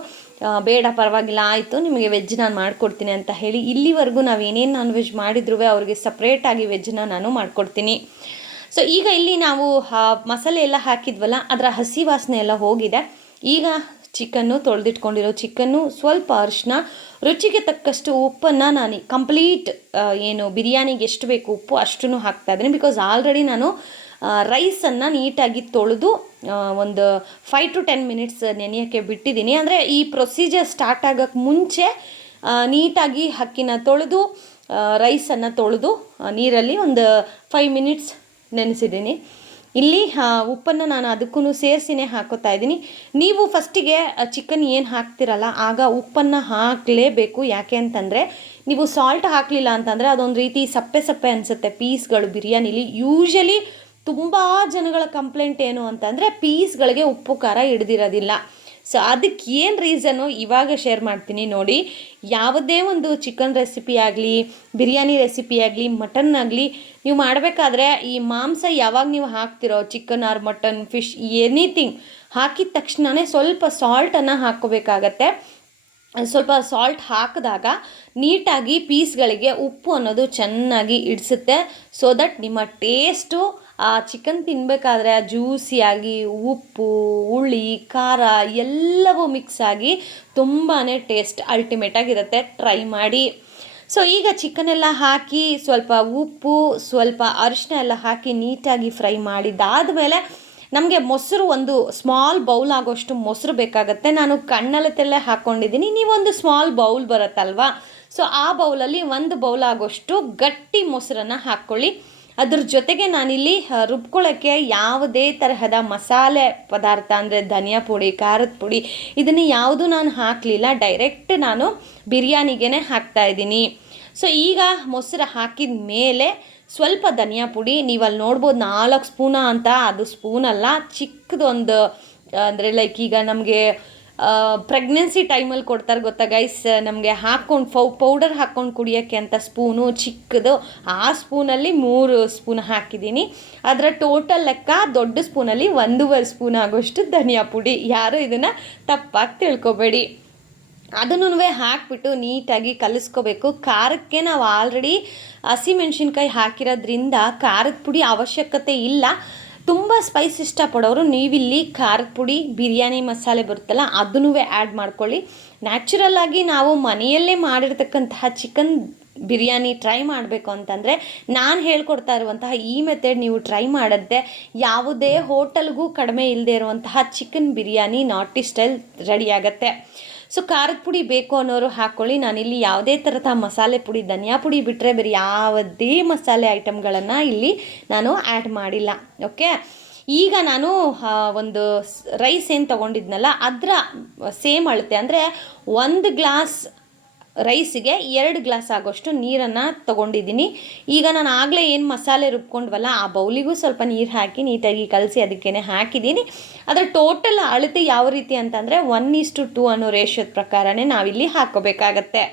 ಬೇಡ ಪರವಾಗಿಲ್ಲ ಆಯಿತು ನಿಮಗೆ ವೆಜ್ ನಾನು ಮಾಡಿಕೊಡ್ತೀನಿ ಅಂತ ಹೇಳಿ ಇಲ್ಲಿವರೆಗೂ ನಾವು ಏನೇನು ನಾನ್ ವೆಜ್ ಮಾಡಿದ್ರೂ ಅವ್ರಿಗೆ ಸಪ್ರೇಟಾಗಿ ವೆಜ್ಜನ್ನ ನಾನು ಮಾಡಿಕೊಡ್ತೀನಿ. ಸೊ ಈಗ ಇಲ್ಲಿ ನಾವು ಮಸಾಲೆ ಎಲ್ಲ ಹಾಕಿದ್ವಲ್ಲ, ಅದರ ಹಸಿ ವಾಸನೆ ಎಲ್ಲ ಹೋಗಿದೆ. ಈಗ ಚಿಕನ್ನು ತೊಳೆದಿಟ್ಕೊಂಡಿರೋ ಚಿಕನ್ನು, ಸ್ವಲ್ಪ ಅರಿಶಿನ, ರುಚಿಗೆ ತಕ್ಕಷ್ಟು ಉಪ್ಪನ್ನು ನಾನು ಕಂಪ್ಲೀಟ್ ಏನು ಬಿರಿಯಾನಿಗೆ ಎಷ್ಟು ಬೇಕು ಉಪ್ಪು ಅಷ್ಟೂ ಹಾಕ್ತಾಯಿದ್ದೀನಿ. ಬಿಕಾಸ್ ಆಲ್ರೆಡಿ ನಾನು ರೈಸನ್ನು ನೀಟಾಗಿ ತೊಳೆದು ಒಂದು 5 to 10 minutes ನೆನೆಯೋಕ್ಕೆ ಬಿಟ್ಟಿದ್ದೀನಿ. ಅಂದರೆ ಈ ಪ್ರೊಸೀಜರ್ ಸ್ಟಾರ್ಟ್ ಆಗೋಕ್ಕೆ ಮುಂಚೆ ನೀಟಾಗಿ ಅಕ್ಕಿನ ತೊಳೆದು ರೈಸನ್ನು ತೊಳೆದು ನೀರಲ್ಲಿ ಒಂದು 5 minutes ನೆನೆಸಿದ್ದೀನಿ. ಇಲ್ಲಿ ಉಪ್ಪನ್ನು ನಾನು ಅದಕ್ಕೂ ಸೇರಿಸಿನೇ ಹಾಕೋತಾ ಇದ್ದೀನಿ. ನೀವು ಫಸ್ಟಿಗೆ ಚಿಕನ್ ಏನು ಹಾಕ್ತಿರಲ್ಲ ಆಗ ಉಪ್ಪನ್ನು ಹಾಕಲೇಬೇಕು. ಯಾಕೆ ಅಂತಂದರೆ ನೀವು ಸಾಲ್ಟ್ ಹಾಕಲಿಲ್ಲ ಅಂತಂದರೆ ಅದೊಂದು ರೀತಿ ಸಪ್ಪೆ ಸಪ್ಪೆ ಅನಿಸುತ್ತೆ ಪೀಸ್ಗಳು ಬಿರಿಯಾನಿಲಿ. ಯೂಶಲಿ ತುಂಬ ಜನಗಳ ಕಂಪ್ಲೇಂಟ್ ಏನು ಅಂತಂದರೆ ಪೀಸ್ಗಳಿಗೆ ಉಪ್ಪು ಖಾರ ಹಿಡ್ದಿರೋದಿಲ್ಲ. ಸೊ ಅದಕ್ಕೆ ಏನು ರೀಸನ್ನು ಇವಾಗ ಶೇರ್ ಮಾಡ್ತೀನಿ ನೋಡಿ. ಯಾವುದೇ ಒಂದು ಚಿಕನ್ ರೆಸಿಪಿ ಆಗಲಿ, ಬಿರಿಯಾನಿ ರೆಸಿಪಿ ಆಗಲಿ, ಮಟನ್ ಆಗಲಿ ನೀವು ಮಾಡಬೇಕಾದ್ರೆ ಈ ಮಾಂಸ ಯಾವಾಗ ನೀವು ಹಾಕ್ತಿರೋ chicken or mutton fish anything ಹಾಕಿದ ತಕ್ಷಣವೇ ಸ್ವಲ್ಪ ಸಾಲ್ಟನ್ನು ಹಾಕ್ಕೋಬೇಕಾಗತ್ತೆ. ಸ್ವಲ್ಪ ಸಾಲ್ಟ್ ಹಾಕಿದಾಗ ನೀಟಾಗಿ ಪೀಸ್ಗಳಿಗೆ ಉಪ್ಪು ಅನ್ನೋದು ಚೆನ್ನಾಗಿ ಇಡಿಸುತ್ತೆ. ಸೊ ದಟ್ ನಿಮ್ಮ ಟೇಸ್ಟು ಆ ಚಿಕನ್ ತಿನ್ನಬೇಕಾದ್ರೆ ಜ್ಯೂಸಿಯಾಗಿ ಉಪ್ಪು, ಹುಳಿ, ಖಾರ ಎಲ್ಲವೂ ಮಿಕ್ಸ್ ಆಗಿ ತುಂಬಾ ಟೇಸ್ಟ್ ಅಲ್ಟಿಮೇಟಾಗಿರುತ್ತೆ. ಟ್ರೈ ಮಾಡಿ. ಸೊ ಈಗ ಚಿಕನೆಲ್ಲ ಹಾಕಿ ಸ್ವಲ್ಪ ಉಪ್ಪು, ಸ್ವಲ್ಪ ಅರಿಶಿನ ಎಲ್ಲ ಹಾಕಿ ನೀಟಾಗಿ ಫ್ರೈ ಮಾಡಿದ್ದಾದಮೇಲೆ ನಮಗೆ ಮೊಸರು ಒಂದು ಸ್ಮಾಲ್ ಬೌಲ್ ಆಗೋಷ್ಟು ಮೊಸರು ಬೇಕಾಗುತ್ತೆ. ನಾನು ಕಣ್ಣಲ್ಲತೆಲ್ಲೇ ಹಾಕ್ಕೊಂಡಿದ್ದೀನಿ. ನೀವೊಂದು ಸ್ಮಾಲ್ ಬೌಲ್ ಬರುತ್ತಲ್ವ, ಸೊ ಆ ಬೌಲಲ್ಲಿ 1 ಬೌಲ್ ಆಗೋಷ್ಟು ಗಟ್ಟಿ ಮೊಸರನ್ನು ಹಾಕ್ಕೊಳ್ಳಿ. ಅದ್ರ ಜೊತೆಗೆ ನಾನಿಲ್ಲಿ ರುಬ್ಕೊಳ್ಳೋಕ್ಕೆ ಯಾವುದೇ ತರಹದ ಮಸಾಲೆ ಪದಾರ್ಥ ಅಂದರೆ ಧನಿಯಾ ಪುಡಿ, ಖಾರದ ಪುಡಿ ಇದನ್ನು ಯಾವುದೂ ನಾನು ಹಾಕಲಿಲ್ಲ. ಡೈರೆಕ್ಟ್ ನಾನು ಬಿರಿಯಾನಿಗೆ ಹಾಕ್ತಾಯಿದ್ದೀನಿ. ಸೊ ಈಗ ಮೊಸರು ಹಾಕಿದ ಮೇಲೆ ಸ್ವಲ್ಪ ಧನಿಯಾ ಪುಡಿ, ನೀವು ಅಲ್ಲಿ ನೋಡ್ಬೋದು 4 ಸ್ಪೂನ ಅಂತ, ಅದು ಸ್ಪೂನಲ್ಲ ಚಿಕ್ಕದೊಂದು, ಅಂದರೆ ಲೈಕ್ ಈಗ ನಮಗೆ ಪ್ರೆಗ್ನೆನ್ಸಿ ಟೈಮಲ್ಲಿ ಕೊಡ್ತಾರೆ ಗೊತ್ತಾ ಗೈಸ್, ನಮಗೆ ಹಾಕ್ಕೊಂಡು ಪೌಡರ್ ಹಾಕ್ಕೊಂಡು ಕುಡಿಯೋಕ್ಕೆ ಅಂತ ಸ್ಪೂನು ಚಿಕ್ಕದು, ಆ ಸ್ಪೂನಲ್ಲಿ 3 ಸ್ಪೂನ್ ಹಾಕಿದ್ದೀನಿ. ಅದರ ಟೋಟಲ್ ಲೆಕ್ಕ ದೊಡ್ಡ ಸ್ಪೂನಲ್ಲಿ 1.5 ಸ್ಪೂನ್ ಆಗೋಷ್ಟು ಧನಿಯಾ ಪುಡಿ. ಯಾರು ಇದನ್ನು ತಪ್ಪಾಗಿ ತಿಳ್ಕೊಬೇಡಿ. ಅದನ್ನು ಹಾಕಿಬಿಟ್ಟು ನೀಟಾಗಿ ಕಲಿಸ್ಕೋಬೇಕು. ಖಾರಕ್ಕೆ ನಾವು ಆಲ್ರೆಡಿ ಹಸಿಮೆಣ್ಸಿನ್ಕಾಯಿ ಹಾಕಿರೋದ್ರಿಂದ ಖಾರದ ಪುಡಿ ಅವಶ್ಯಕತೆ ಇಲ್ಲ. ತುಂಬ ಸ್ಪೈಸ್ ಇಷ್ಟಪಡೋರು ನೀವಿಲ್ಲಿ ಖಾರದ ಪುಡಿ, ಬಿರಿಯಾನಿ ಮಸಾಲೆ ಬರುತ್ತಲ್ಲ ಅದನ್ನೂ ಆ್ಯಡ್ ಮಾಡ್ಕೊಳ್ಳಿ. ನ್ಯಾಚುರಲ್ಲಾಗಿ ನಾವು ಮನೆಯಲ್ಲೇ ಮಾಡಿರ್ತಕ್ಕಂತಹ ಚಿಕನ್ ಬಿರಿಯಾನಿ ಟ್ರೈ ಮಾಡಬೇಕು ಅಂತಂದರೆ ನಾನು ಹೇಳ್ಕೊಡ್ತಾ ಇರುವಂತಹ ಈ ಮೆಥಡ್ ನೀವು ಟ್ರೈ ಮಾಡಿದ್ರೆ ಯಾವುದೇ ಹೋಟೆಲ್ಗೂ ಕಡಿಮೆ ಇಲ್ಲದೆ ಇರುವಂತಹ ಚಿಕನ್ ಬಿರಿಯಾನಿ ನಾಟಿ ಸ್ಟೈಲ್ ರೆಡಿ ಆಗುತ್ತೆ. ಸೊ ಖಾರದ ಪುಡಿ ಬೇಕು ಅನ್ನೋರು ಹಾಕ್ಕೊಳ್ಳಿ. ನಾನಿಲ್ಲಿ ಯಾವುದೇ ಥರದ ಮಸಾಲೆ ಪುಡಿ, ಧನಿಯಾ ಪುಡಿ ಬಿಟ್ಟರೆ ಬೇರೆ ಯಾವುದೇ ಮಸಾಲೆ ಐಟಮ್ಗಳನ್ನು ಇಲ್ಲಿ ನಾನು ಆ್ಯಡ್ ಮಾಡಿಲ್ಲ. ಓಕೆ, ಈಗ ನಾನು ಒಂದು ರೈಸ್ ಏನು ತೊಗೊಂಡಿದ್ನಲ್ಲ ಅದರ ಸೇಮ್ ಅಳತೆ, ಅಂದರೆ 1 ಗ್ಲಾಸ್ ರೈಸಿಗೆ 2 ಗ್ಲಾಸ್ ಆಗೋಷ್ಟು ನೀರನ್ನು ತೊಗೊಂಡಿದ್ದೀನಿ. ಈಗ ನಾನು ಆಗಲೇ ಏನು ಮಸಾಲೆ ರುಬ್ಕೊಂಡ್ವಲ್ಲ ಆ ಬೌಲಿಗೂ ಸ್ವಲ್ಪ ನೀರು ಹಾಕಿ ನೀಟಾಗಿ ಕಲಸಿ ಅದಕ್ಕೇ ಹಾಕಿದ್ದೀನಿ. ಅದರ ಟೋಟಲ್ ಅಳತೆ ಯಾವ ರೀತಿ ಅಂತಂದರೆ 1:2 ಅನ್ನೋ ರೇಷಿಯೋದ ಪ್ರಕಾರನೇ ನಾವಿಲ್ಲಿ ಹಾಕ್ಕೋಬೇಕಾಗತ್ತೆ.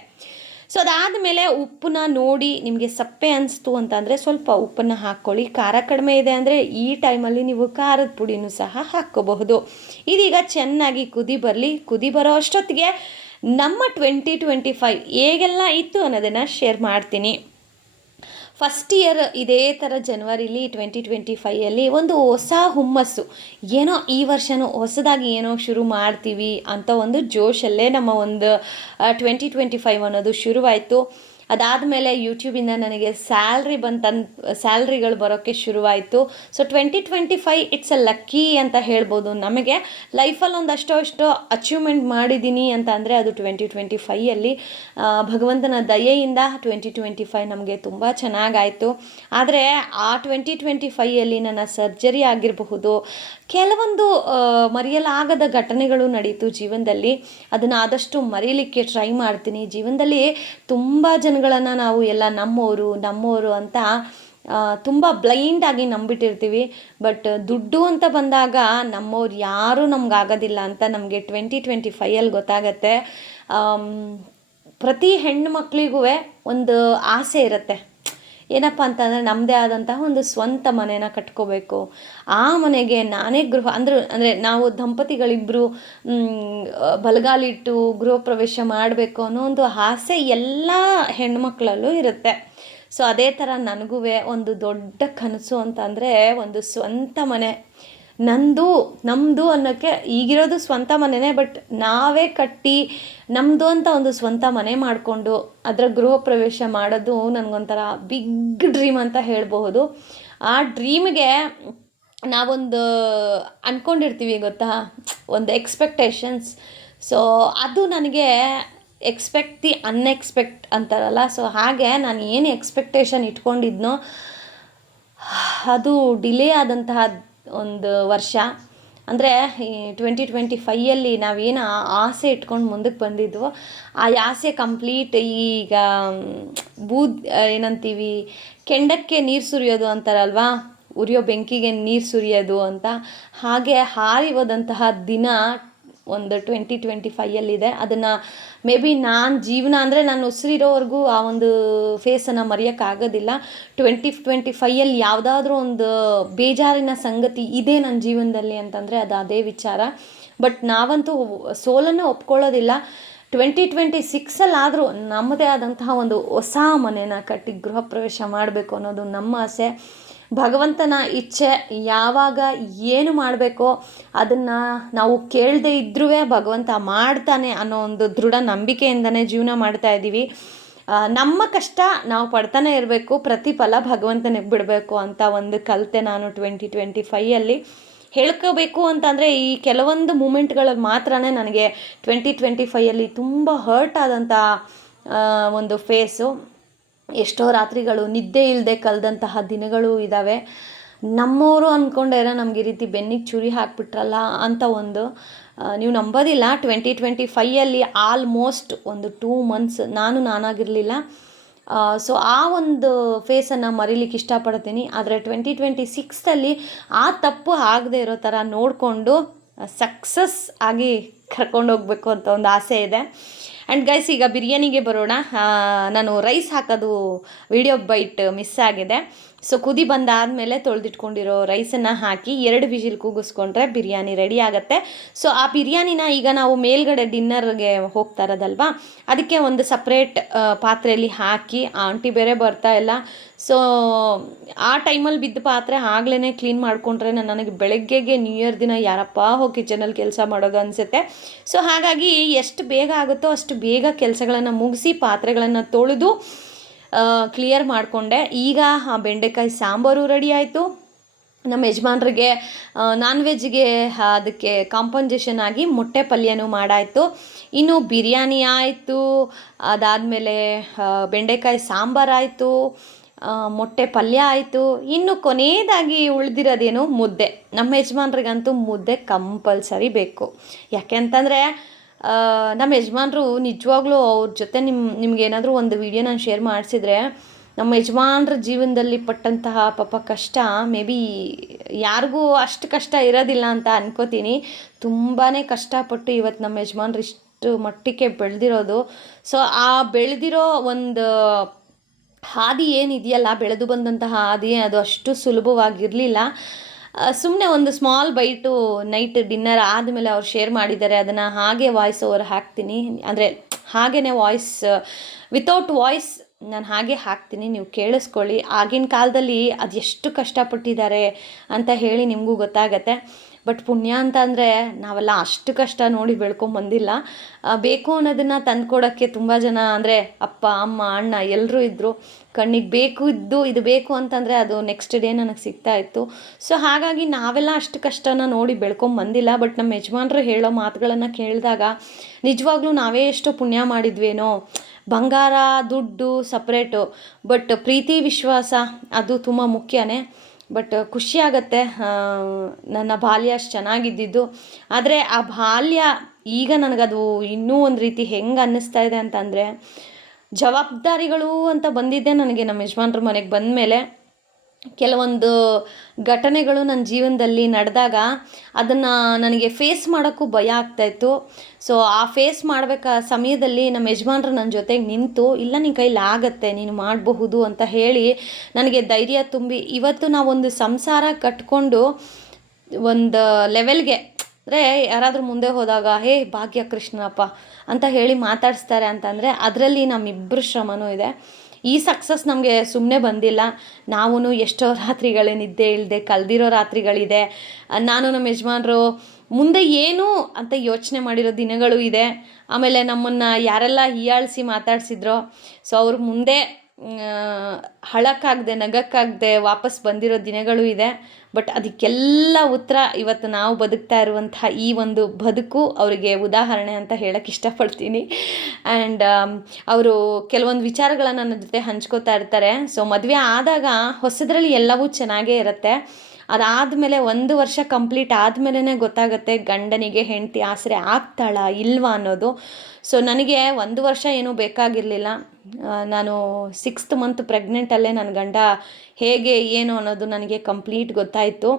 ಸೊ ಅದಾದಮೇಲೆ ಉಪ್ಪನ್ನ ನೋಡಿ ನಿಮಗೆ ಸಪ್ಪೆ ಅನಿಸ್ತು ಅಂತಂದರೆ ಸ್ವಲ್ಪ ಉಪ್ಪನ್ನು ಹಾಕ್ಕೊಳ್ಳಿ. ಖಾರ ಕಡಿಮೆ ಇದೆ ಅಂದರೆ ಈ ಟೈಮಲ್ಲಿ ನೀವು ಖಾರದ ಪುಡಿನೂ ಸಹ ಹಾಕ್ಕೋಬಹುದು. ಇದೀಗ ಚೆನ್ನಾಗಿ ಕುದಿ ಬರಲಿ. ಕುದಿ ಬರೋ ಅಷ್ಟೊತ್ತಿಗೆ ನಮ್ಮ 2025 ಹೇಗೆಲ್ಲ ಇತ್ತು ಅನ್ನೋದನ್ನು ಶೇರ್ ಮಾಡ್ತೀನಿ. ಫಸ್ಟ್ ಇಯರ್ ಇದೇ ಥರ ಜನವರಿಲಿ 2025 ಒಂದು ಹೊಸ ಹುಮ್ಮಸ್ಸು, ಏನೋ ಈ ವರ್ಷವೂ ಹೊಸದಾಗಿ ಏನೋ ಶುರು ಮಾಡ್ತೀವಿ ಅಂತ ಒಂದು ಜೋಶಲ್ಲೇ ನಮ್ಮ ಒಂದು 2025 ಅನ್ನೋದು ಶುರುವಾಯಿತು. ಅದಾದಮೇಲೆ ಯೂಟ್ಯೂಬಿಂದ ನನಗೆ ಸ್ಯಾಲ್ರಿಗಳು ಬರೋಕ್ಕೆ ಶುರುವಾಯಿತು. ಸೊ 2025 ಇಟ್ಸ್ ಅ ಲಕ್ಕಿ ಅಂತ ಹೇಳ್ಬೋದು. ನಮಗೆ ಲೈಫಲ್ಲಿ ಒಂದಷ್ಟೋ ಅಷ್ಟೋ ಅಚೀವ್ಮೆಂಟ್ ಮಾಡಿದ್ದೀನಿ ಅಂತ ಅಂದರೆ ಅದು 2025ಯಲ್ಲಿ ಭಗವಂತನ ದಯೆಯಿಂದ 2025 ನಮಗೆ ತುಂಬ ಚೆನ್ನಾಗಾಯಿತು. ಆದರೆ ಆ 2025ಯಲ್ಲಿ ನನ್ನ ಸರ್ಜರಿ ಆಗಿರಬಹುದು, ಕೆಲವೊಂದು ಮರೆಯಲಾಗದ ಘಟನೆಗಳು ನಡೀತು ಜೀವನದಲ್ಲಿ. ಅದನ್ನು ಆದಷ್ಟು ಮರೀಲಿಕ್ಕೆ ಟ್ರೈ ಮಾಡ್ತೀನಿ. ಜೀವನದಲ್ಲಿ ತುಂಬ ಜನಗಳನ್ನು ನಾವು ಎಲ್ಲ ನಮ್ಮೋರು ಅಂತ ತುಂಬ ಬ್ಲೈಂಡಾಗಿ ನಂಬಿಟ್ಟಿರ್ತೀವಿ. ಬಟ್ ದುಡ್ಡು ಅಂತ ಬಂದಾಗ ನಮ್ಮವ್ರು ಯಾರೂ ನಮಗಾಗೋದಿಲ್ಲ ಅಂತ ನಮಗೆ 2025ಯಲ್ಲಿ ಗೊತ್ತಾಗತ್ತೆ. ಪ್ರತಿ ಹೆಣ್ಣು ಮಕ್ಕಳಿಗೂ ಒಂದು ಆಸೆ ಇರುತ್ತೆ. ಏನಪ್ಪ ಅಂತಂದರೆ ನಮ್ಮದೇ ಆದಂತಹ ಒಂದು ಸ್ವಂತ ಮನೇನ ಕಟ್ಕೋಬೇಕು, ಆ ಮನೆಗೆ ನಾನೇ ಅಂದರೆ ನಾವು ದಂಪತಿಗಳಿಬ್ಬರು ಬಲಗಾಲಿಟ್ಟು ಗೃಹ ಪ್ರವೇಶ ಮಾಡಬೇಕು ಅನ್ನೋ ಒಂದು ಆಸೆ ಎಲ್ಲ ಹೆಣ್ಮಕ್ಳಲ್ಲೂ ಇರುತ್ತೆ. ಸೊ ಅದೇ ಥರ ನನಗೂ ಒಂದು ದೊಡ್ಡ ಕನಸು ಅಂತಂದರೆ ಒಂದು ಸ್ವಂತ ಮನೆ, ನಮ್ಮದು ಅನ್ನೋಕ್ಕೆ. ಈಗಿರೋದು ಸ್ವಂತ ಮನೆಯೇ, ಬಟ್ ನಾವೇ ಕಟ್ಟಿ ನಮ್ಮದು ಅಂತ ಒಂದು ಸ್ವಂತ ಮನೆ ಮಾಡಿಕೊಂಡು ಅದರ ಗೃಹ ಪ್ರವೇಶ ಮಾಡೋದು ನನಗೊಂಥರ ಬಿಗ್ ಡ್ರೀಮ್ ಅಂತ ಹೇಳಬಹುದು. ಆ ಡ್ರೀಮ್ಗೆ ನಾವೊಂದು ಅಂದ್ಕೊಂಡಿರ್ತೀವಿ ಗೊತ್ತಾ, ಒಂದು ಎಕ್ಸ್ಪೆಕ್ಟೇಷನ್ಸ್. ಸೊ ಅದು ನನಗೆ ಎಕ್ಸ್ಪೆಕ್ಟ್ ದಿ ಅನ್ಎಕ್ಸ್ಪೆಕ್ಟ್ ಅಂತಾರಲ್ಲ, ಸೊ ಹಾಗೆ ನಾನು ಏನು ಎಕ್ಸ್ಪೆಕ್ಟೇಷನ್ ಇಟ್ಕೊಂಡಿದ್ನೋ ಅದು ಡಿಲೇ ಆದಂತಹ ಒಂದು ವರ್ಷ. ಅಂದರೆ ಈ 2025ಯಲ್ಲಿ ನಾವೇನು ಆಸೆ ಇಟ್ಕೊಂಡು ಮುಂದಕ್ಕೆ ಬಂದಿದ್ವೋ ಆ ಆಸೆ ಕಂಪ್ಲೀಟ್ ಈಗ ಏನಂತೀವಿ, ಕೆಂಡಕ್ಕೆ ನೀರು ಸುರಿಯೋದು ಅಂತಾರಲ್ವಾ, ಉರಿಯೋ ಬೆಂಕಿಗೆ ನೀರು ಸುರಿಯೋದು ಅಂತ, ಹಾಗೆ ಹಾರಿ ಹೋದಂತಹ ದಿನ ಒಂದು 2025ಯಲ್ಲಿದೆ. ಅದನ್ನು ಮೇ ಬಿ ನಾನು ಜೀವನ ಅಂದರೆ ನಾನು ಉಸಿರಿರೋವರೆಗೂ ಆ ಒಂದು ಫೇಸನ್ನು ಮರೆಯೋಕ್ಕಾಗೋದಿಲ್ಲ. 2025ಯಲ್ಲಿ ಯಾವುದಾದ್ರೂ ಒಂದು ಬೇಜಾರಿನ ಸಂಗತಿ ಇದೆ ನನ್ನ ಜೀವನದಲ್ಲಿ ಅಂತಂದರೆ ಅದು ಅದೇ ವಿಚಾರ. ಬಟ್ ನಾವಂತೂ ಸೋಲನ್ನು ಒಪ್ಕೊಳ್ಳೋದಿಲ್ಲ. 2026ಅಲ್ಲಾದರೂ ನಮ್ಮದೇ ಆದಂತಹ ಒಂದು ಹೊಸ ಮನೆನ ಕಟ್ಟಿ ಗೃಹ ಪ್ರವೇಶ ಮಾಡಬೇಕು ಅನ್ನೋದು ನಮ್ಮ ಆಸೆ. ಭಗವಂತನ ಇಚ್ಛೆ, ಯಾವಾಗ ಏನು ಮಾಡಬೇಕೋ ಅದನ್ನು ನಾವು ಕೇಳದೇ ಇದ್ರೂ ಭಗವಂತ ಮಾಡ್ತಾನೆ ಅನ್ನೋ ಒಂದು ದೃಢ ನಂಬಿಕೆಯಿಂದನೇ ಜೀವನ ಮಾಡ್ತಾ ಇದ್ದೀವಿ. ನಮ್ಮ ಕಷ್ಟ ನಾವು ಪಡ್ತಾನೆ ಇರಬೇಕು, ಪ್ರತಿಫಲ ಭಗವಂತನಿಗೆ ಬಿಡಬೇಕು ಅಂತ ಒಂದು ಕಲಿತೆ ನಾನು 2025ಯಲ್ಲಿ. ಹೇಳ್ಕೋಬೇಕು ಅಂತಂದರೆ ಈ ಕೆಲವೊಂದು ಮೂಮೆಂಟ್ಗಳು ಮಾತ್ರನೇ ನನಗೆ 2025ಯಲ್ಲಿ ತುಂಬ ಹರ್ಟ್ ಆದಂಥ ಒಂದು ಫೇಸು. ಎಷ್ಟೋ ರಾತ್ರಿಗಳು ನಿದ್ದೆ ಇಲ್ಲದೆ ಕಳೆದಂತಹ ದಿನಗಳು ಇದ್ದಾವೆ. ನಮ್ಮವರು ಅಂದ್ಕೊಂಡೇನೋ ನಮಗೆ ಈ ರೀತಿ ಬೆನ್ನಿಗೆ ಚೂರಿ ಹಾಕ್ಬಿಟ್ರಲ್ಲ ಅಂತ ಒಂದು ನೀವು ನಂಬೋದಿಲ್ಲ. 2025ಯಲ್ಲಿ ಆಲ್ಮೋಸ್ಟ್ ಒಂದು 2 months ನಾನಾಗಿರಲಿಲ್ಲ. ಸೊ ಆ ಒಂದು ಫೇಸನ್ನು ಮರೀಲಿಕ್ಕೆ ಇಷ್ಟಪಡ್ತೀನಿ. ಆದರೆ 2026ಅಲ್ಲಿ ಆ ತಪ್ಪು ಆಗದೆ ಇರೋ ಥರ ನೋಡಿಕೊಂಡು ಸಕ್ಸಸ್ ಆಗಿ ಕರ್ಕೊಂಡೋಗ್ಬೇಕು ಅಂತ ಒಂದು ಆಸೆ ಇದೆ. ಆ್ಯಂಡ್ ಗೈಸ್, ಈಗ ಬಿರಿಯಾನಿಗೆ ಬರೋಣ. ನಾನು ರೈಸ್ ಹಾಕೋದು ವಿಡಿಯೋ ಬೈಟ್ ಮಿಸ್ ಆಗಿದೆ. ಸೊ ಕುದಿ ಬಂದಾದಮೇಲೆ ತೊಳೆದಿಟ್ಕೊಂಡಿರೋ ರೈಸನ್ನು ಹಾಕಿ 2 ವಿಜಿಲ್ ಕೂಗಿಸ್ಕೊಂಡ್ರೆ ಬಿರಿಯಾನಿ ರೆಡಿ ಆಗುತ್ತೆ. ಸೊ ಆ ಬಿರಿಯಾನಿನ ಈಗ ನಾವು ಮೇಲ್ಗಡೆ ಡಿನ್ನರ್ಗೆ ಹೋಗ್ತಾ ಇರೋದಲ್ವಾ, ಅದಕ್ಕೆ ಒಂದು ಸಪ್ರೇಟ್ ಪಾತ್ರೆಯಲ್ಲಿ ಹಾಕಿ, ಆಂಟಿ ಬೇರೆ ಬರ್ತಾ ಇಲ್ಲ. ಸೊ ಆ ಟೈಮಲ್ಲಿ ಬಿದ್ದ ಪಾತ್ರೆ ಆಗಲೇ ಕ್ಲೀನ್ ಮಾಡಿಕೊಂಡ್ರೆ ನನಗೆ ಬೆಳಗ್ಗೆಗೆ ನ್ಯೂ ಇಯರ್ ದಿನ ಯಾರಪ್ಪ ಹೋಗಿ ಕಿಚನಲ್ಲಿ ಕೆಲಸ ಮಾಡೋದು ಅನಿಸುತ್ತೆ. ಸೊ ಹಾಗಾಗಿ ಎಷ್ಟು ಬೇಗ ಆಗುತ್ತೋ ಅಷ್ಟು ಬೇಗ ಕೆಲಸಗಳನ್ನು ಮುಗಿಸಿ ಪಾತ್ರೆಗಳನ್ನು ತೊಳೆದು ಕ್ಲಿಯರ್ ಮಾಡಿಕೊಂಡೆ. ಈಗ ಬೆಂಡೆಕಾಯಿ ಸಾಂಬಾರು ರೆಡಿ ಆಯಿತು. ನಮ್ಮ ಯಜಮಾನ್ರಿಗೆ ನಾನ್ ವೆಜ್ಗೆ ಅದಕ್ಕೆ ಕಾಂಪನ್ಸೇಷನ್ ಆಗಿ ಮೊಟ್ಟೆ ಪಲ್ಯನೂ ಮಾಡಾಯಿತು. ಇನ್ನು ಬಿರಿಯಾನಿ ಆಯಿತು, ಅದಾದಮೇಲೆ ಬೆಂಡೆಕಾಯಿ ಸಾಂಬಾರಾಯಿತು, ಮೊಟ್ಟೆ ಪಲ್ಯ ಆಯಿತು. ಇನ್ನು ಕೊನೆಯದಾಗಿ ಉಳಿದಿರೋದೇನು ಮುದ್ದೆ. ನಮ್ಮ ಯಜಮಾನ್ರಿಗಂತೂ ಮುದ್ದೆ ಕಂಪಲ್ಸರಿ ಬೇಕು. ಯಾಕೆ ಅಂತಂದರೆ ನಮ್ಮ ಯಜಮಾನ್ರು ನಿಜವಾಗ್ಲೂ ಅವ್ರ ಜೊತೆ ನಿಮ್ಗೇನಾದರೂ ಒಂದು ವಿಡಿಯೋ ನಾನು ಶೇರ್ ಮಾಡಿಸಿದ್ರೆ, ನಮ್ಮ ಯಜಮಾನ್ರ ಜೀವನದಲ್ಲಿ ಪಟ್ಟಂತಹ ಪಾಪ ಕಷ್ಟ ಮೇ ಬಿ ಯಾರಿಗೂ ಅಷ್ಟು ಕಷ್ಟ ಇರೋದಿಲ್ಲ ಅಂತ ಅನ್ಕೋತೀನಿ. ತುಂಬಾ ಕಷ್ಟಪಟ್ಟು ಇವತ್ತು ನಮ್ಮ ಯಜಮಾನ್ರು ಇಷ್ಟು ಮಟ್ಟಿಗೆ ಬೆಳೆದಿರೋದು. ಸೊ ಆ ಬೆಳೆದಿರೋ ಒಂದು ಹಾದಿ ಏನಿದೆಯಲ್ಲ, ಬೆಳೆದು ಬಂದಂತಹ ಹಾದಿ, ಅದು ಅಷ್ಟು ಸುಲಭವಾಗಿರಲಿಲ್ಲ. ಸುಮ್ಮನೆ ಒಂದು ಸ್ಮಾಲ್ ಬೈಟು ನೈಟ್ ಡಿನ್ನರ್ ಆದಮೇಲೆ ಅವ್ರು ಶೇರ್ ಮಾಡಿದ್ದಾರೆ. ಅದನ್ನು ಹಾಗೆ ವಾಯ್ಸ್ ಓವರ್ ಹಾಕ್ತೀನಿ, ಅಂದರೆ ಹಾಗೇ ವಾಯ್ಸ್ ವಿತೌಟ್ ವಾಯ್ಸ್ ನಾನು ಹಾಗೆ ಹಾಕ್ತೀನಿ, ನೀವು ಕೇಳಿಸ್ಕೊಳ್ಳಿ. ಆಗಿನ ಕಾಲದಲ್ಲಿ ಅದು ಎಷ್ಟು ಕಷ್ಟಪಟ್ಟಿದ್ದಾರೆ ಅಂತ ಹೇಳಿ ನಿಮಗೂ ಗೊತ್ತಾಗತ್ತೆ. ಬಟ್ ಪುಣ್ಯ ಅಂತ ಅಂದರೆ ನಾವೆಲ್ಲ ಅಷ್ಟು ಕಷ್ಟ ನೋಡಿ ಬೆಳ್ಕೊಂಬಂದಿಲ್ಲ. ಬೇಕು ಅನ್ನೋದನ್ನು ತಂದುಕೊಡೋಕ್ಕೆ ತುಂಬ ಜನ ಅಂದರೆ ಅಪ್ಪ ಅಮ್ಮ ಅಣ್ಣ ಎಲ್ಲರೂ ಇದ್ದರು. ಕಣ್ಣಿಗೆ ಬೇಕು ಇದು ಬೇಕು ಅಂತಂದರೆ ಅದು ನೆಕ್ಸ್ಟ್ ಡೇ ನನಗೆ ಸಿಗ್ತಾ ಇತ್ತು. ಸೊ ಹಾಗಾಗಿ ನಾವೆಲ್ಲ ಅಷ್ಟು ಕಷ್ಟನ ನೋಡಿ ಬೆಳ್ಕೊಂಬಂದಿಲ್ಲ. ಬಟ್ ನಮ್ಮ ಯಜಮಾನ್ರು ಹೇಳೋ ಮಾತುಗಳನ್ನು ಕೇಳಿದಾಗ ನಿಜವಾಗ್ಲೂ ನಾವೇ ಎಷ್ಟೋ ಪುಣ್ಯ ಮಾಡಿದ್ವೇನೋ. ಬಂಗಾರ ದುಡ್ಡು ಸಪ್ರೇಟು, ಬಟ್ ಪ್ರೀತಿ ವಿಶ್ವಾಸ ಅದು ತುಂಬ ಮುಖ್ಯನೇ. ಬಟ್ ಖುಷಿಯಾಗತ್ತೆ ನನ್ನ ಬಾಲ್ಯ ಅಷ್ಟು ಚೆನ್ನಾಗಿದ್ದಿದ್ದು. ಆದರೆ ಆ ಬಾಲ್ಯ ಈಗ ನನಗದು ಇನ್ನೂ ಒಂದು ರೀತಿ ಹೆಂಗೆ ಅನ್ನಿಸ್ತಾ ಇದೆ ಅಂತಂದರೆ, ಜವಾಬ್ದಾರಿಗಳು ಅಂತ ಬಂದಿದ್ದೆ ನನಗೆ ನಮ್ಮ ಯಜಮಾನ್ರ ಮನೆಗೆ ಬಂದ ಮೇಲೆ. ಕೆಲವೊಂದು ಘಟನೆಗಳು ನನ್ನ ಜೀವನದಲ್ಲಿ ನಡೆದಾಗ ಅದನ್ನು ನನಗೆ ಫೇಸ್ ಮಾಡೋಕ್ಕೂ ಭಯ ಆಗ್ತಾಯಿತ್ತು. ಸೊ ಆ ಫೇಸ್ ಮಾಡಬೇಕಾ ಸಮಯದಲ್ಲಿ ನಮ್ಮ ಯಜಮಾನ್ರು ನನ್ನ ಜೊತೆಗೆ ನಿಂತು, ಇಲ್ಲ ನಿನ್ನ ಕೈಲಿ ಆಗತ್ತೆ, ನೀನು ಮಾಡಬಹುದು ಅಂತ ಹೇಳಿ ನನಗೆ ಧೈರ್ಯ ತುಂಬಿ, ಇವತ್ತು ನಾವೊಂದು ಸಂಸಾರ ಕಟ್ಕೊಂಡು ಒಂದು ಲೆವೆಲ್ಗೆ ಅಂದರೆ ಯಾರಾದರೂ ಮುಂದೆ ಹೋದಾಗ ಹೇ ಭಾಗ್ಯ ಕೃಷ್ಣಪ್ಪ ಅಂತ ಹೇಳಿ ಮಾತಾಡಿಸ್ತಾರೆ ಅಂತಂದರೆ ಅದರಲ್ಲಿ ನಮ್ಮಿಬ್ಬರು ಶ್ರಮನೂ ಇದೆ. ಈ ಸಕ್ಸಸ್ ನಮಗೆ ಸುಮ್ಮನೆ ಬಂದಿಲ್ಲ. ನಾವೂ ಎಷ್ಟೋ ರಾತ್ರಿಗಳೇ ನಿದ್ದೆ ಇಲ್ಲದೆ ಕಳೆದಿರೋ ರಾತ್ರಿಗಳಿದೆ. ನಾನು ನಮ್ಮ ಯಜಮಾನ್ರು ಮುಂದೆ ಏನು ಅಂತ ಯೋಚನೆ ಮಾಡಿರೋ ದಿನಗಳು ಇದೆ. ಆಮೇಲೆ ನಮ್ಮನ್ನು ಯಾರೆಲ್ಲ ಹೀಯಾಳಿಸಿ ಮಾತಾಡಿಸಿದ್ರೋ, ಸೊ ಅವ್ರ ಮುಂದೆ ಹಳಕ್ಕಾಗದೆ ನಗಕ್ಕಾಗದೆ ವಾಪಸ್ ಬಂದಿರೋ ದಿನಗಳು ಇದೆ. ಬಟ್ ಅದಕ್ಕೆಲ್ಲ ಉತ್ತರ ಇವತ್ತು ನಾವು ಬದುಕ್ತಾ ಇರುವಂತಹ ಈ ಒಂದು ಬದುಕು ಅವರಿಗೆ ಉದಾಹರಣೆ ಅಂತ ಹೇಳಕ್ಕೆ ಇಷ್ಟಪಡ್ತೀನಿ. ಆ್ಯಂಡ್ ಅವರು ಕೆಲವೊಂದು ವಿಚಾರಗಳನ್ನು ನನ್ನ ಜೊತೆ ಹಂಚ್ಕೋತಾ ಇರ್ತಾರೆ. ಸೊ ಮದುವೆ ಆದಾಗ ಹೊಸದ್ರಲ್ಲಿ ಎಲ್ಲವೂ ಚೆನ್ನಾಗೇ ಇರುತ್ತೆ. ಅದಾದಮೇಲೆ 1 ವರ್ಷ ಕಂಪ್ಲೀಟ್ ಆದಮೇಲೆ ಗೊತ್ತಾಗುತ್ತೆ ಗಂಡನಿಗೆ ಹೆಂಡತಿ ಆಸರೆ ಆಗ್ತಾಳಾ ಇಲ್ವಾ ಅನ್ನೋದು. ಸೊ ನನಗೆ 1 ವರ್ಷ ಏನೂ ಬೇಕಾಗಿರಲಿಲ್ಲ. ನಾನು 6th ಮಂತ್ ಪ್ರೆಗ್ನೆಂಟಲ್ಲೇ ನನ್ನ ಗಂಡ ಹೇಗೆ ಏನು ಅನ್ನೋದು ನನಗೆ ಕಂಪ್ಲೀಟ್ ಗೊತ್ತಾಯಿತು.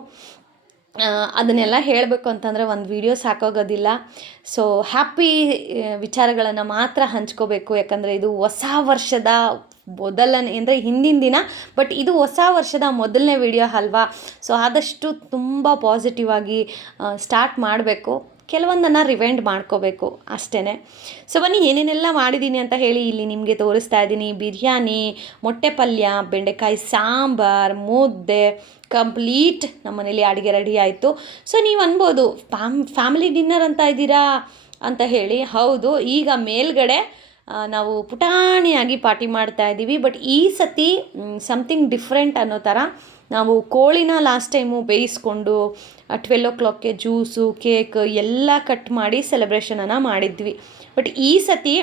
ಅದನ್ನೆಲ್ಲ ಹೇಳಬೇಕು ಅಂತಂದರೆ ಒಂದು ವೀಡಿಯೋ ಸಾಕಾಗೋದಿಲ್ಲ. ಸೊ ಹ್ಯಾಪಿ ವಿಚಾರಗಳನ್ನು ಮಾತ್ರ ಹಂಚ್ಕೋಬೇಕು. ಯಾಕಂದರೆ ಇದು ಹೊಸ ವರ್ಷದ ಮೊದಲನೇ ಅಂದರೆ ಹಿಂದಿನ ದಿನ, ಬಟ್ ಇದು ಹೊಸ ವರ್ಷದ ಮೊದಲನೇ ವಿಡಿಯೋ ಅಲ್ವಾ. ಸೊ ಆದಷ್ಟು ತುಂಬ ಪಾಸಿಟಿವ್ ಆಗಿ ಸ್ಟಾರ್ಟ್ ಮಾಡಬೇಕು. ಕೆಲವೊಂದನ್ನು ರಿವೈಂಡ್ ಮಾಡ್ಕೋಬೇಕು ಅಷ್ಟೇ. ಸೊ ಬನ್ನಿ ಏನೇನೆಲ್ಲ ಮಾಡಿದ್ದೀನಿ ಅಂತ ಹೇಳಿ ಇಲ್ಲಿ ನಿಮಗೆ ತೋರಿಸ್ತಾ ಇದ್ದೀನಿ. ಬಿರಿಯಾನಿ, ಮೊಟ್ಟೆ ಪಲ್ಯ, ಬೆಂಡೆಕಾಯಿ ಸಾಂಬಾರು, ಮುದ್ದೆ ಕಂಪ್ಲೀಟ್ ನಮ್ಮ ಮನೇಲಿ ಅಡುಗೆ ರೆಡಿ ಆಯಿತು. ಸೊ ನೀವು ಅನ್ಬೋದು ಫ್ಯಾಮಿಲಿ ಡಿನ್ನರ್ ಅಂತ ಇದ್ದೀರಾ ಅಂತ ಹೇಳಿ. ಹೌದು, ಈಗ ಮೇಲ್ಗಡೆ ನಾವು ಪುಟಾಣಿಯಾಗಿ ಪಾರ್ಟಿ ಮಾಡ್ತಾ ಇದ್ದೀವಿ. ಬಟ್ ಈ ಸತಿ ಸಮಥಿಂಗ್ ಡಿಫ್ರೆಂಟ್ ಅನ್ನೋ ಥರ ನಾವು ಕೋಳಿನ ಲಾಸ್ಟ್ ಟೈಮು ಬೇಯಿಸ್ಕೊಂಡು 12 o'clockಗೆ ಜ್ಯೂಸು ಕೇಕ್ ಎಲ್ಲ ಕಟ್ ಮಾಡಿ ಸೆಲೆಬ್ರೇಷನನ್ನು ಮಾಡಿದ್ವಿ. ಬಟ್ ಈ ಸತಿ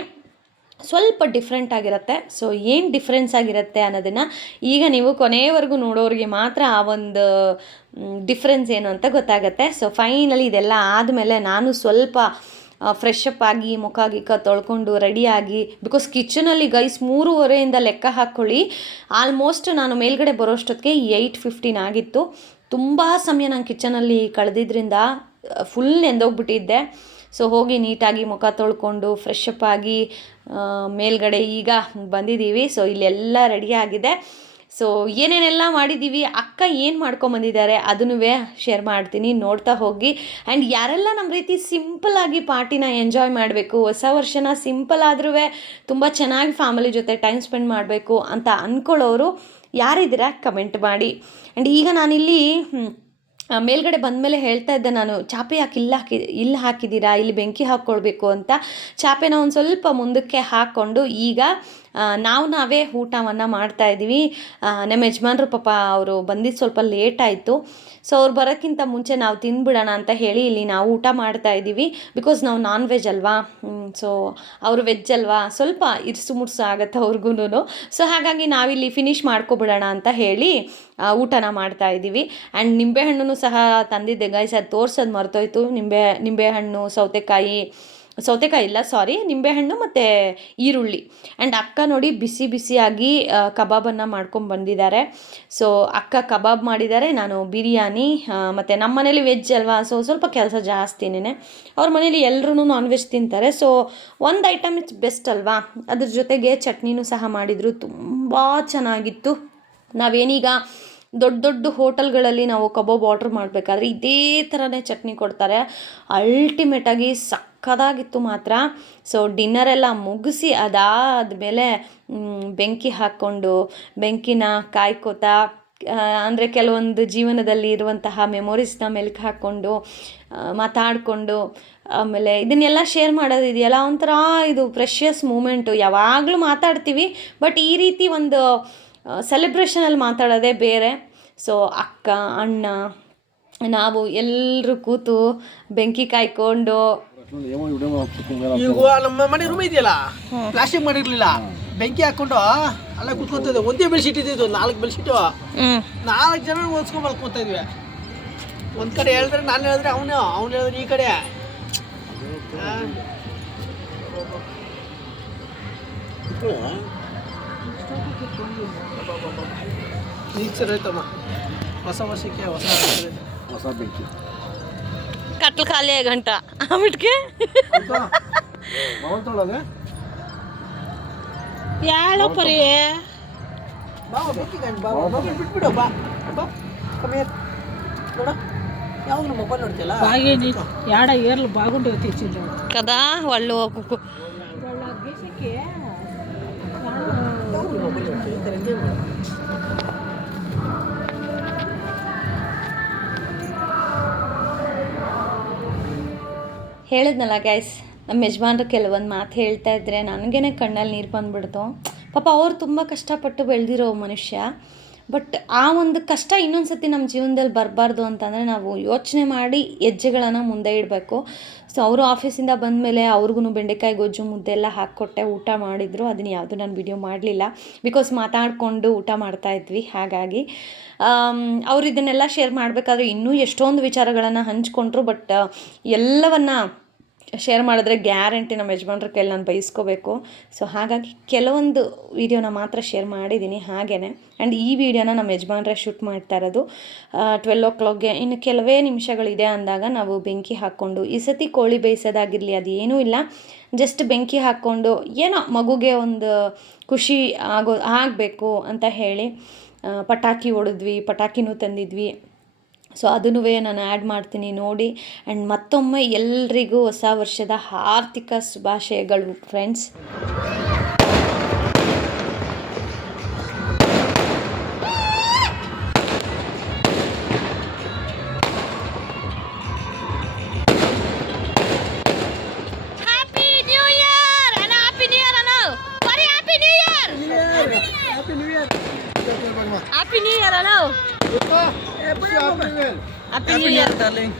ಸ್ವಲ್ಪ ಡಿಫ್ರೆಂಟ್ ಆಗಿರುತ್ತೆ. ಸೊ ಏನು ಡಿಫ್ರೆನ್ಸ್ ಆಗಿರುತ್ತೆ ಅನ್ನೋದನ್ನು ಈಗ ನೀವು ಕೊನೆಯವರೆಗೂ ನೋಡೋರಿಗೆ ಮಾತ್ರ ಆ ಒಂದು ಡಿಫ್ರೆನ್ಸ್ ಏನು ಅಂತ ಗೊತ್ತಾಗುತ್ತೆ. ಸೊ ಫೈನಲಿ ಇದೆಲ್ಲ ಆದಮೇಲೆ ನಾನು ಸ್ವಲ್ಪ ಫ್ರೆಶ್ ಅಪ್ ಆಗಿ ಮುಖ ಗಿಕ್ಕ ತೊಳ್ಕೊಂಡು ರೆಡಿಯಾಗಿ, ಬಿಕಾಸ್ ಕಿಚನಲ್ಲಿ ಗೈಸ್ 3:30 ಲೆಕ್ಕ ಹಾಕ್ಕೊಳ್ಳಿ. ಆಲ್ಮೋಸ್ಟ್ ನಾನು ಮೇಲ್ಗಡೆ ಬರೋಷ್ಟೊತ್ತಿಗೆ 8:15 ಆಗಿತ್ತು. ತುಂಬ ಸಮಯ ನಾನು ಕಿಚನಲ್ಲಿ ಕಳೆದಿದ್ದರಿಂದ ಫುಲ್ ನೆಂದೋಗ್ಬಿಟ್ಟಿದ್ದೆ. ಸೊ ಹೋಗಿ ನೀಟಾಗಿ ಮುಖ ತೊಳ್ಕೊಂಡು ಫ್ರೆಶ್ ಅಪ್ ಆಗಿ ಮೇಲ್ಗಡೆ ಈಗ ಬಂದಿದ್ದೀವಿ. ಸೊ ಇಲ್ಲೆಲ್ಲ ರೆಡಿಯಾಗಿದೆ. ಸೊ ಏನೇನೆಲ್ಲ ಮಾಡಿದ್ದೀವಿ, ಅಕ್ಕ ಏನು ಮಾಡ್ಕೊಂಬಂದಿದ್ದಾರೆ ಅದನ್ನೂ ಶೇರ್ ಮಾಡ್ತೀನಿ, ನೋಡ್ತಾ ಹೋಗಿ. ಆ್ಯಂಡ್ ಯಾರೆಲ್ಲ ನಮ್ಮ ರೀತಿ ಸಿಂಪಲ್ಲಾಗಿ ಪಾರ್ಟಿನ ಎಂಜಾಯ್ ಮಾಡಬೇಕು, ಹೊಸ ವರ್ಷನ ಸಿಂಪಲ್ ಆದ್ರೂ ತುಂಬ ಚೆನ್ನಾಗಿ ಫ್ಯಾಮಿಲಿ ಜೊತೆ ಟೈಮ್ ಸ್ಪೆಂಡ್ ಮಾಡಬೇಕು ಅಂತ ಅಂದ್ಕೊಳ್ಳೋರು ಯಾರಿದ್ದೀರಾ ಕಮೆಂಟ್ ಮಾಡಿ. ಆ್ಯಂಡ್ ಈಗ ನಾನಿಲ್ಲಿ ಮೇಲ್ಗಡೆ ಬಂದಮೇಲೆ ಹೇಳ್ತಾ ಇದ್ದೆ ನಾನು, ಚಾಪೆ ಯಾಕೆ ಇಲ್ಲಿ ಹಾಕಿದ್ದೀರಾ, ಇಲ್ಲಿ ಬೆಂಕಿ ಹಾಕ್ಕೊಳ್ಬೇಕು ಅಂತ. ಚಾಪೆನ ಒಂದು ಸ್ವಲ್ಪ ಮುಂದಕ್ಕೆ ಹಾಕ್ಕೊಂಡು ಈಗ ನಾವೇ ಊಟವನ್ನು ಮಾಡ್ತಾಯಿದ್ದೀವಿ. ನಮ್ಮ ಯಜಮಾನ್ರು ಪಾಪ ಅವರು ಬಂದಿದ್ದು ಸ್ವಲ್ಪ ಲೇಟ್ ಆಯಿತು. ಸೊ ಅವ್ರು ಬರೋಕ್ಕಿಂತ ಮುಂಚೆ ನಾವು ತಿಂದ್ಬಿಡೋಣ ಅಂತ ಹೇಳಿ ಇಲ್ಲಿ ನಾವು ಊಟ ಮಾಡ್ತಾಯಿದ್ದೀವಿ. ಬಿಕಾಸ್ ನಾವು ನಾನ್ ವೆಜ್ ಅಲ್ವಾ, ಸೊ ಅವರು ವೆಜ್ ಅಲ್ವಾ, ಸ್ವಲ್ಪ ಇರ್ಸು ಮುರ್ಸು ಆಗುತ್ತೆ ಅವ್ರಿಗೂ. ಸೊ ಹಾಗಾಗಿ ನಾವಿಲ್ಲಿ ಫಿನಿಷ್ ಮಾಡ್ಕೊಬಿಡೋಣ ಅಂತ ಹೇಳಿ ಊಟನ ಮಾಡ್ತಾಯಿದ್ದೀವಿ. ಆ್ಯಂಡ್ ನಿಂಬೆಹಣ್ಣು ಸಹ ತಂದಿದ್ದೆ ಗೈಸ್, ಅದು ತೋರ್ಸೋದು ಮರ್ತೋಯ್ತು. ನಿಂಬೆಹಣ್ಣು, ನಿಂಬೆಹಣ್ಣು ಮತ್ತು ಈರುಳ್ಳಿ. ಆ್ಯಂಡ್ ಅಕ್ಕ ನೋಡಿ ಬಿಸಿ ಬಿಸಿಯಾಗಿ ಕಬಾಬನ್ನು ಮಾಡ್ಕೊಂಡ್ಬಂದಿದ್ದಾರೆ. ಸೊ ಅಕ್ಕ ಕಬಾಬ್ ಮಾಡಿದ್ದಾರೆ, ನಾನು ಬಿರಿಯಾನಿ. ಮತ್ತು ನಮ್ಮ ಮನೇಲಿ ವೆಜ್ ಅಲ್ವಾ, ಸೊ ಸ್ವಲ್ಪ ಕೆಲಸ ಜಾಸ್ತಿನೇ. ಅವ್ರ ಮನೇಲಿ ಎಲ್ಲರೂ ನಾನ್ ವೆಜ್ ತಿಂತಾರೆ. ಸೊ ಒಂದು ಐಟಮ್ ಇಟ್ಸ್ ಬೆಸ್ಟ್ ಅಲ್ವಾ. ಅದ್ರ ಜೊತೆಗೆ ಚಟ್ನಿನೂ ಸಹ ಮಾಡಿದರು, ತುಂಬ ಚೆನ್ನಾಗಿತ್ತು. ನಾವೇನೀಗ ದೊಡ್ಡ ಹೋಟೆಲ್ಗಳಲ್ಲಿ ನಾವು ಕಬಾಬ್ ಆರ್ಡ್ರ್ ಮಾಡಬೇಕಾದ್ರೆ ಇದೇ ಥರನೇ ಚಟ್ನಿ ಕೊಡ್ತಾರೆ. ಅಲ್ಟಿಮೇಟಾಗಿ ಸಕ್ಕದಾಗಿತ್ತು ಮಾತ್ರ. ಸೊ ಡಿನ್ನರೆಲ್ಲ ಮುಗಿಸಿ ಅದಾದಮೇಲೆ ಬೆಂಕಿ ಹಾಕ್ಕೊಂಡು ಬೆಂಕಿನ ಕಾಯ್ಕೋತಾ ಅಂದರೆ ಕೆಲವೊಂದು ಜೀವನದಲ್ಲಿ ಇರುವಂತಹ ಮೆಮೊರೀಸ್ನ ಮೆಲುಕು ಹಾಕ್ಕೊಂಡು ಮಾತಾಡಿಕೊಂಡು ಆಮೇಲೆ ಇದನ್ನೆಲ್ಲ ಶೇರ್ ಮಾಡೋದಿದೆಯಲ್ಲ ಒಂಥರ ಇದು ಪ್ರೆಷಿಯಸ್ ಮೂಮೆಂಟು. ಯಾವಾಗಲೂ ಮಾತಾಡ್ತೀವಿ, ಬಟ್ ಈ ರೀತಿ ಒಂದು ಸೆಲೆಬ್ರೇಷನಲ್ಲಿ ಮಾತಾಡೋದೇ ಬೇರೆ. ಸೊ ಅಕ್ಕ, ಅಣ್ಣ, ನಾವು ಎಲ್ಲರೂ ಕೂತು ಬೆಂಕಿ ಕಾಯ್ಕೊಂಡು ಈಗ ನಮ್ಮ ಮನೆ ರೂಮ್ ಇದೆಯಲ್ಲ, ಪ್ಲಾಸ್ಟಿಕ್ ಮಾಡಿರ್ಲಿಲ್ಲ, ಬೆಂಕಿ ಹಾಕೊಂಡು ಅಲ್ಲ ಕುತ್ಕೊಂತಿದ್ದೆ. ಒಂದೇ ಬೆಡ್ಶೀಟ್ ಇದ್ದಿದ್ದು, 4 ಬೆಡ್ಶೀಟು, 4 ಜನ ಓದಿಸ್ಕೊಂಡು ಮಲ್ಕೊತಾ ಇದ್ವಿ. ಒಂದ್ ಕಡೆ ಹೇಳಿದ್ರೆ ನಾನು ಹೇಳಿದ್ರೆ ಅವನು ಹೇಳಿದ್ರೆ ಈ ಕಡೆ. ಈಗ ಸರ್ ಆಯ್ತಮ್ಮ, ಹೊಸ ವರ್ಷಕ್ಕೆ ಹೊಸ ಬೆಂಕಿ ಕಟ್ಲು ಖಾಲಿ ಗಂಟ ಆಮಿಟ್ಗೆ ಯಾಳ ಪರಿ ಬಿಟ್ಬಿಡು. ಬಾ ಕಮ್ಮಿ ನೋಡ, ಯಾವಾಗ ನಮ್ಮ ಮೊಬೈಲ್ ನೋಡ್ತಿಲ್ಲ ಯಾಡ ಏರ್ಲು ಬಾಗುಂಡು తెచ్చింది కదా వాళ్ళు ಹೇಳಿದ್ನಲ್ಲ ಗೈಸ್, ನಮ್ಮ ಯಜಮಾನ್ರು ಕೆಲವೊಂದು ಮಾತು ಹೇಳ್ತಾ ಇದ್ದರೆ ನನಗೇ ಕಣ್ಣಲ್ಲಿ ನೀರು ಬಂದುಬಿಡ್ತು. ಪಾಪ ಅವ್ರು ತುಂಬ ಕಷ್ಟಪಟ್ಟು ಬೆಳೆದಿರೋ ಮನುಷ್ಯ. ಬಟ್ ಆ ಒಂದು ಕಷ್ಟ ಇನ್ನೊಂದು ಸತಿ ನಮ್ಮ ಜೀವನದಲ್ಲಿ ಬರಬಾರ್ದು ಅಂತಂದರೆ ನಾವು ಯೋಚನೆ ಮಾಡಿ ಹೆಜ್ಜೆಗಳನ್ನು ಮುಂದೆ ಇಡಬೇಕು. ಸೊ ಅವರು ಆಫೀಸಿಂದ ಬಂದಮೇಲೆ ಅವ್ರಿಗೂ ಬೆಂಡೆಕಾಯಿ ಗೊಜ್ಜು ಮುದ್ದೆ ಎಲ್ಲ ಹಾಕ್ಕೊಟ್ಟೆ, ಊಟ ಮಾಡಿದರು. ಅದನ್ನು ಯಾವುದು ನಾನು ವಿಡಿಯೋ ಮಾಡಲಿಲ್ಲ, ಬಿಕಾಸ್ ಮಾತಾಡಿಕೊಂಡು ಊಟ ಮಾಡ್ತಾಯಿದ್ವಿ. ಹಾಗಾಗಿ ಅವ್ರು ಇದನ್ನೆಲ್ಲ ಶೇರ್ ಮಾಡಬೇಕಾದ್ರೆ ಇನ್ನೂ ಎಷ್ಟೊಂದು ವಿಚಾರಗಳನ್ನು ಹಂಚ್ಕೊಂಡ್ರು. ಬಟ್ ಎಲ್ಲವನ್ನು ಶೇರ್ ಮಾಡಿದ್ರೆ ಗ್ಯಾರಂಟಿ ನಮ್ಮ ಯಜಮಾನ್ರ ಕೈಲಿ ನಾನು ಬಯಸ್ಕೋಬೇಕು. ಸೊ ಹಾಗಾಗಿ ಕೆಲವೊಂದು ವೀಡಿಯೋನ ಮಾತ್ರ ಶೇರ್ ಮಾಡಿದ್ದೀನಿ ಹಾಗೇ. ಆ್ಯಂಡ್ ಈ ವಿಡಿಯೋನ ನಮ್ಮ ಯಜಮಾನ್ರೆ ಶೂಟ್ ಮಾಡ್ತಾ ಇರೋದು 12 o'clockಗೆ. ಇನ್ನು ಕೆಲವೇ ನಿಮಿಷಗಳಿದೆ ಅಂದಾಗ ನಾವು ಬೆಂಕಿ ಹಾಕ್ಕೊಂಡು, ಈ ಸತಿ ಕೋಳಿ ಬೇಯಿಸೋದಾಗಿರಲಿ ಅದೇನೂ ಇಲ್ಲ, ಜಸ್ಟ್ ಬೆಂಕಿ ಹಾಕ್ಕೊಂಡು ಏನೋ ಮಗುಗೆ ಒಂದು ಖುಷಿ ಆಗಬೇಕು ಅಂತ ಹೇಳಿ ಪಟಾಕಿ ಹೊಡೆದ್ವಿ, ಪಟಾಕಿನೂ ತಂದಿದ್ವಿ. ಸೊ ಅದನ್ನೂ ನಾನು ಆ್ಯಡ್ ಮಾಡ್ತೀನಿ ನೋಡಿ. ಆ್ಯಂಡ್ ಮತ್ತೊಮ್ಮೆ ಎಲ್ರಿಗೂ ಹೊಸ ವರ್ಷದ ಆರ್ಥಿಕ ಶುಭಾಶಯಗಳು friends. Happy New Year, hello. Happy New Year, darling.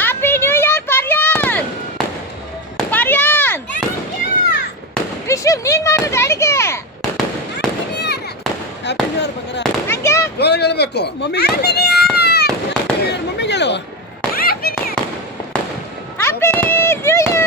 Happy New Year, Paryan. Paryan. Wish you need more daddy ke. Happy New Year bakara. Nange. ಜೋರಾಗಿ ಹೇಳಬೇಕು. Mummy Happy New Year. Happy New Year mummy ಹೇಳು. Happy New Year. Happy New Year.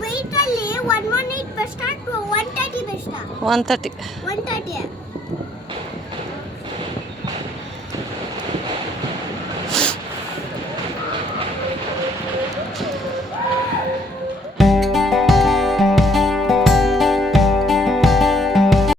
Wait, 118 bus start to 130 bus start. 130